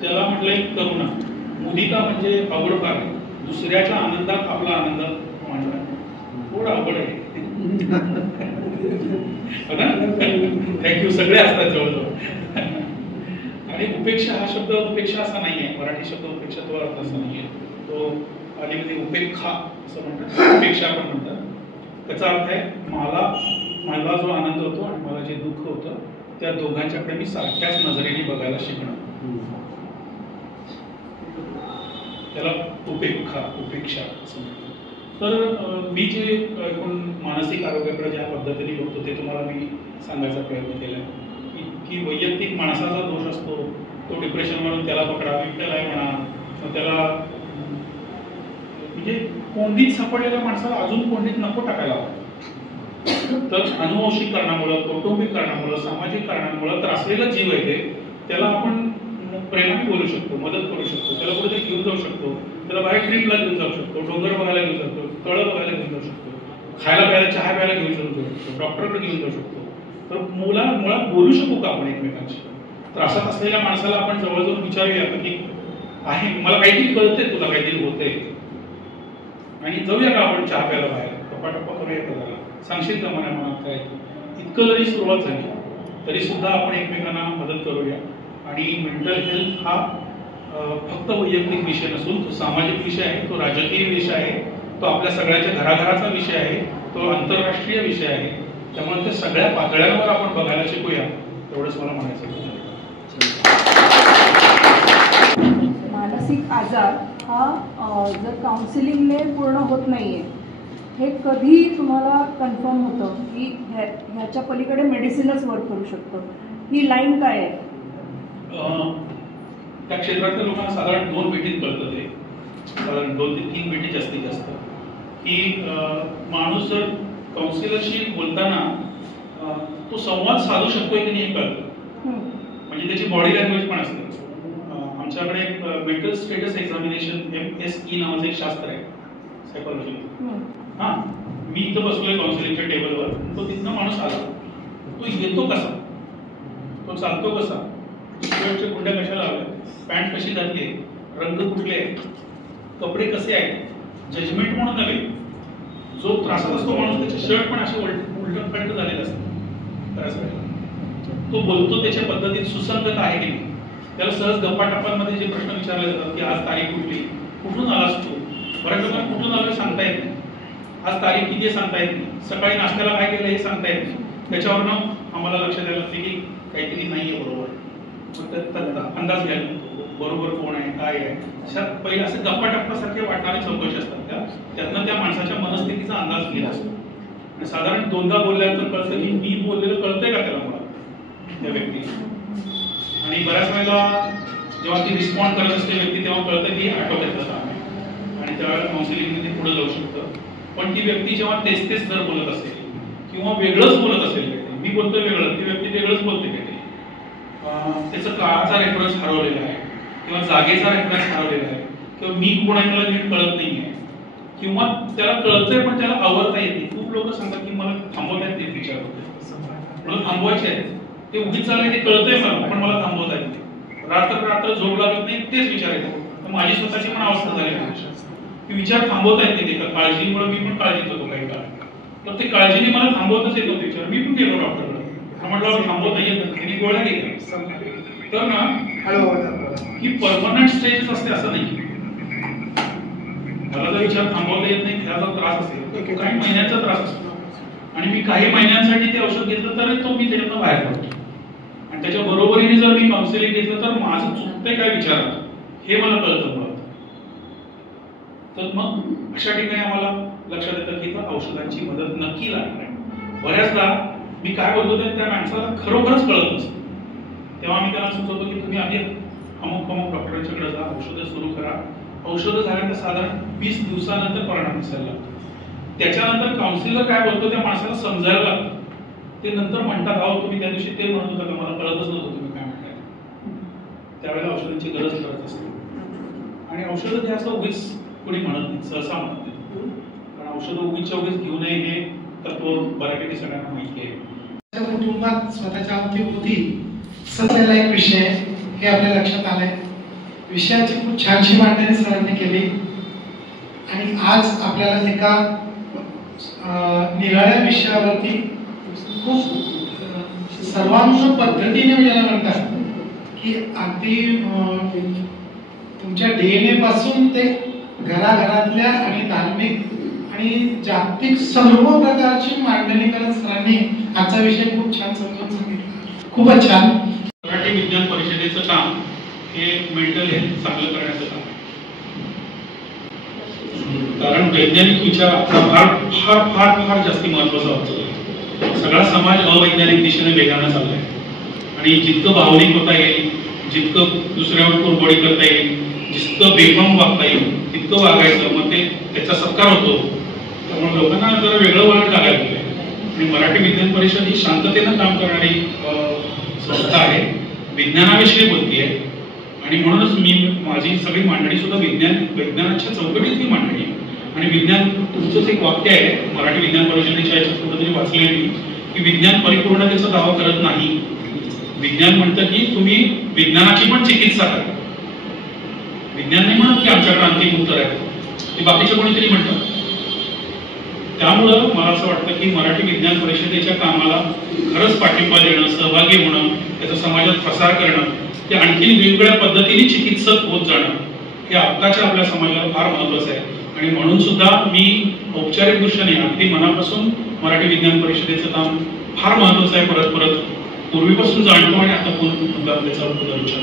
त्याला म्हटलंय करुणा. मुदिता म्हणजे आवड फार आहे, दुसऱ्याच्या आनंदात आपला आनंद मांडला. थोडं अवघड आहे. थँक्यू. सगळे असतात जवळजवळ. आणि उपेक्षा हा शब्द उपेक्षा असा नाही आहे, मराठी शब्द उपेक्षा तो अर्थ असा नाही आहे. तो आधीमध्ये उपेक्षा असं म्हणतात, उपेक्षा आपण म्हणतात. त्याचा अर्थ आहे मला जो आनंद होतो आणि मला जे दुःख होतं त्या दोघांच्याकडे मी सारख्याच नजरेने बघायला शिकणं, त्याला उपेक्षा असं म्हणतात. तर मी जे एकूण मानसिक आरोग्याकडे ज्या पद्धतीने बघतो ते तुम्हाला मी सांगायचा प्रयत्न केला की वैयक्तिक माणसाचा दोष असतो. तो डिप्रेशन म्हणून त्याला पकडा, विठ्ठल आहे म्हणा, मग त्याला म्हणजे कोंडीत सापडलेल्या माणसाला अजून कोंडीत नको टाकायला हवं. तर अनुवंशिक कारणामुळं, कौटुंबिक कारणामुळं, सामाजिक कारणामुळं त्रासलेला जीव आहे त्याला आपण प्रेमाने बोलू शकतो, मदत करू शकतो, त्याला कुठेतरी घेऊन जाऊ शकतो, त्याला बाहेर ट्रिपला घेऊन जाऊ शकतो, डोंगर बघायला घेऊन जातो, तळं बघायला घेऊन जाऊ शकतो, खायला प्यायला चहा प्यायला घेऊन जाऊ शकतो, डॉक्टरकडे घेऊन जाऊ शकतो. तर मुळात बोलू शकू का आपण एकमेकांशी? त्रासात असलेल्या माणसाला आपण जवळ जाऊन विचारूया की आहे मला काहीतरी कळतंय, तुला काहीतरी होतंय, आणि जाऊया का आपण चहा प्यायला बाहेर, टप्पा करूया का जरा, सांगशील का मला मनात काय? इतकं जरी सुरुवात झाली तरी सुद्धा आपण एकमेकांना मदत करूया. आणि मेंटल हेल्थ हा फक्त वैयक्तिक विषय नसून तो सामाजिक विषय आहे, तो राजकीय विषय आहे, तो आपल्या सगळ्याच्या घराघराचा विषय आहे, तो आंतरराष्ट्रीय विषय आहे. त्यामुळे ते सगळ्या पातळ्यांवर आपण बघायला शिकूया, एवढंच मला म्हणायचं होतं. मानसिक आजार हा जर काउन्सिलिंगने पूर्ण होत नाहीये, हे कधी तुम्हाला कन्फर्म होतं की ह्याच्या पलीकडे मेडिसिनच वर्क करू शकतं? ही लाईन काय आहे? त्या क्षेत्रातल्या लोकांना साधारण 2 भेटीत कळतं. ते साधारण 2 ते 3 भेटी जास्तीत जास्त, की माणूस जर काउन्सिलरशी बोलताना तो संवाद साधू शकतोय की नाही हे कळतं. म्हणजे त्याची बॉडी लँग्वेज पण असते. आमच्याकडे एक मेंटल स्टेटस एक्झामिनेशन MSE नावाचं एक शास्त्र आहे सायकोलॉजी. हां, मी इथं बसलोय काउन्सिलिंगच्या टेबलवर, तो तिथनं माणूस आला, तो येतो कसा, तो चालतो कसा, शर्टचे गुंड्या कशा लावल्या, पॅन्ट कशी घातली, रंग कुठले आहेत, कपडे कसे आहेत, जजमेंट म्हणून नव्हे. जो त्रासात असतो माणूस त्याचे शर्ट पण असे उलट पलट झालेले असतात. तो बोलतो त्याच्या पद्धतीत सुसंगत आहे की नाही. त्याला सहज गप्पा टप्पांमध्ये जे प्रश्न विचारले जातात की आज तारीख कुठली, कुठून आलास तू, बऱ्याच लोकांना कुठून आलोय सांगता येत नाही, आज तारीख किती आहे सांगता येत नाही, सकाळी नाश्त्याला काय केलं हे सांगता येत नाही. त्याच्यावरनं आम्हाला लक्षात यायला लागते की काहीतरी नाही आहे बरोबर. अंदाज घ्यायला बरोबर कोण आहे काय आहे. अशा पहिले असे गप्पा टप्पासारखे वाटणारे चौकशी असतात. त्यातनं त्या माणसाच्या मनस्थितीचा अंदाज घेत असतो. आणि साधारण 2दा बोलल्यानंतर कळतं की मी बोललेलं कळतंय का त्याला मला, त्या व्यक्तीला. आणि बऱ्याच वेळेला जेव्हा ती रिस्पॉन्ड करत असते व्यक्ती तेव्हा कळतं की आठवत कसं आहे, आणि त्यावेळेला काउन्सिलिंगमध्ये पुढे जाऊ शकतं. पण ती व्यक्ती जेव्हा तेच जर बोलत असेल किंवा वेगळंच बोलत असेल, मी बोलतोय वेगळं, ती व्यक्ती वेगळंच बोलते काहीतरी, त्याचा काळाचा रेफरन्स हरवलेला आहे किंवा जागेचा रेफरन्स हरवलेला आहे, किंवा मी कोण आहे मला नीट कळत नाही आहे, किंवा त्याला कळतंय पण त्याला आवडता येते. खूप लोक सांगतात की मला थांबवता येते विचार होते, मला थांबवायचे आहेत, ते उगीच चाललंय ते कळतंय मला पण मला थांबवता येत नाही, रात्र झोप लागत नाही, तेच विचार येतात. माझी स्वतःची पण अवस्था झाली आहे की विचार थांबवता येत नाही. ते काळजीमुळे मी पण काळजीत होतो काही काळ, तर ते काळजीने मला थांबवतच येत नव्हते विचार. मी पण गेलो डॉक्टरकडे, म्हटलं थांबवता येत नाही, त्यांनी गोळ्या घेतल्या. तर ना ही परमनंट स्टेज असते असं नाही. मला जर विचार थांबवता येत नाही, त्याचा त्रास असेल, काही महिन्यांचा त्रास असतो, आणि मी काही महिन्यांसाठी ते औषध घेतलं तर तो मी त्याच्यातनं बाहेर पडतो. आणि त्याच्या बरोबरीने जर मी काउन्सिलिंग घेतलं तर माझं चुकतंय काय विचारात हे मला कळतं मुळात. तर मग अशा ठिकाणी आम्हाला लक्षात येतं की औषधांची मदत नक्की लागणार आहे. बऱ्याचदा मी काय बोलतो त्या माणसाला खरोखरच कळत नसतं, तेव्हा मी त्याला सुचवतो की तुम्ही आधी अमुक डॉक्टरांच्याकडे जा, औषधं सुरू करा. औषधं झाल्यानंतर साधारण 20 दिवसानंतर परिणाम दिसायला लागतो. त्याच्यानंतर काउन्सिलर काय बोलतो त्या माणसाला समजायला लागतं. ते नंतर म्हणतात, अहो तुम्ही त्या दिवशी ते म्हणत होता का, मला कळतच नव्हतं तुम्ही काय म्हणताय. त्यावेळेला औषधांची गरज करत असते. आणि औषधं ते असं उगीच कोणी म्हणत नाही, सहसा म्हणत नाही. कारण औषधं उगीच्या उगीच घेऊ नये हे तत्व बऱ्यापैकी सगळ्यांना माहिती आहे. कुटुंबात स्वतःच्या अवतीभोवती सजलेला एक विषय हे आपल्या लक्षात आलंय. विषयाची खूप छानशी मांडणी सरांनी केली आणि आज आपल्याला एका निराळ्या विषयावरती खूप सर्वांग पद्धतीने ज्याला म्हणतात की अगदी तुमच्या DNA पासून ते घराघरातल्या आणि धार्मिक आणि जागतिक सर्व प्रकारची मांडणी करत सरांनी आजचा विषय खूप छान समजून सांगितला. खूपच छान. मराठी विज्ञान परिषदेचं काम हे मेंटल हेल्थ चांगलं करण्याचं काम आहे. कारण वैज्ञानिक विचार आपला फार फार फार फार जास्ती महत्वाचा होतो. सगळा समाज अवैज्ञानिक दिशेने वेगाने चाललाय आणि जितकं भावनिक होता येईल, जितकं दुसऱ्यावर कुरबडी करता येईल, जितकं बेफाम वागता येईल तितकं वागायचं, मग ते त्याचा सत्कार होतो. त्यामुळे लोकांना जरा वेगळं वळण लागायला लागलंय. आणि मराठी विज्ञान परिषद ही शांततेनं काम करणारी संस्था आहे, विज्ञानाविषयी बोलतीये. आणि म्हणूनच मी माझी सगळी मांडणी सुद्धा विज्ञानाच्या चौकटीतली मांडणी आहे. आणि विज्ञान तुमचंच एक वाक्य आहे मराठी विज्ञान परिषदेच्या याच्यात कुठेतरी वाचले मी की विज्ञान परिपूर्णतेचा दावा करत नाही. विज्ञान म्हणतं की तुम्ही विज्ञानाची पण चिकित्सा करा. विज्ञान नाही म्हणत की आमच्याकडे अंतिम उत्तर आहे, ते बाकीचे कोणीतरी म्हणतात. त्यामुळं मला असं वाटतं की मराठी विज्ञान परिषदेच्या कामाला खरंच पाठिंबा देणं, सहभागी होणं, त्याचा समाजात प्रसार करणं, ते आणखी वेगवेगळ्या पद्धतीने चिकित्सक होत जाणं हे आत्ताच्या आपल्या समाजाला फार महत्वाचं आहे. आणि म्हणून सुद्धा मी औपचारिक दृष्टीने अगदी मनापासून मराठी विज्ञान परिषदेचं काम फार महत्वाचं आहे, परत परत पूर्वीपासून जाणतो आणि आता पुन्हा त्याचा पुनरुच्चार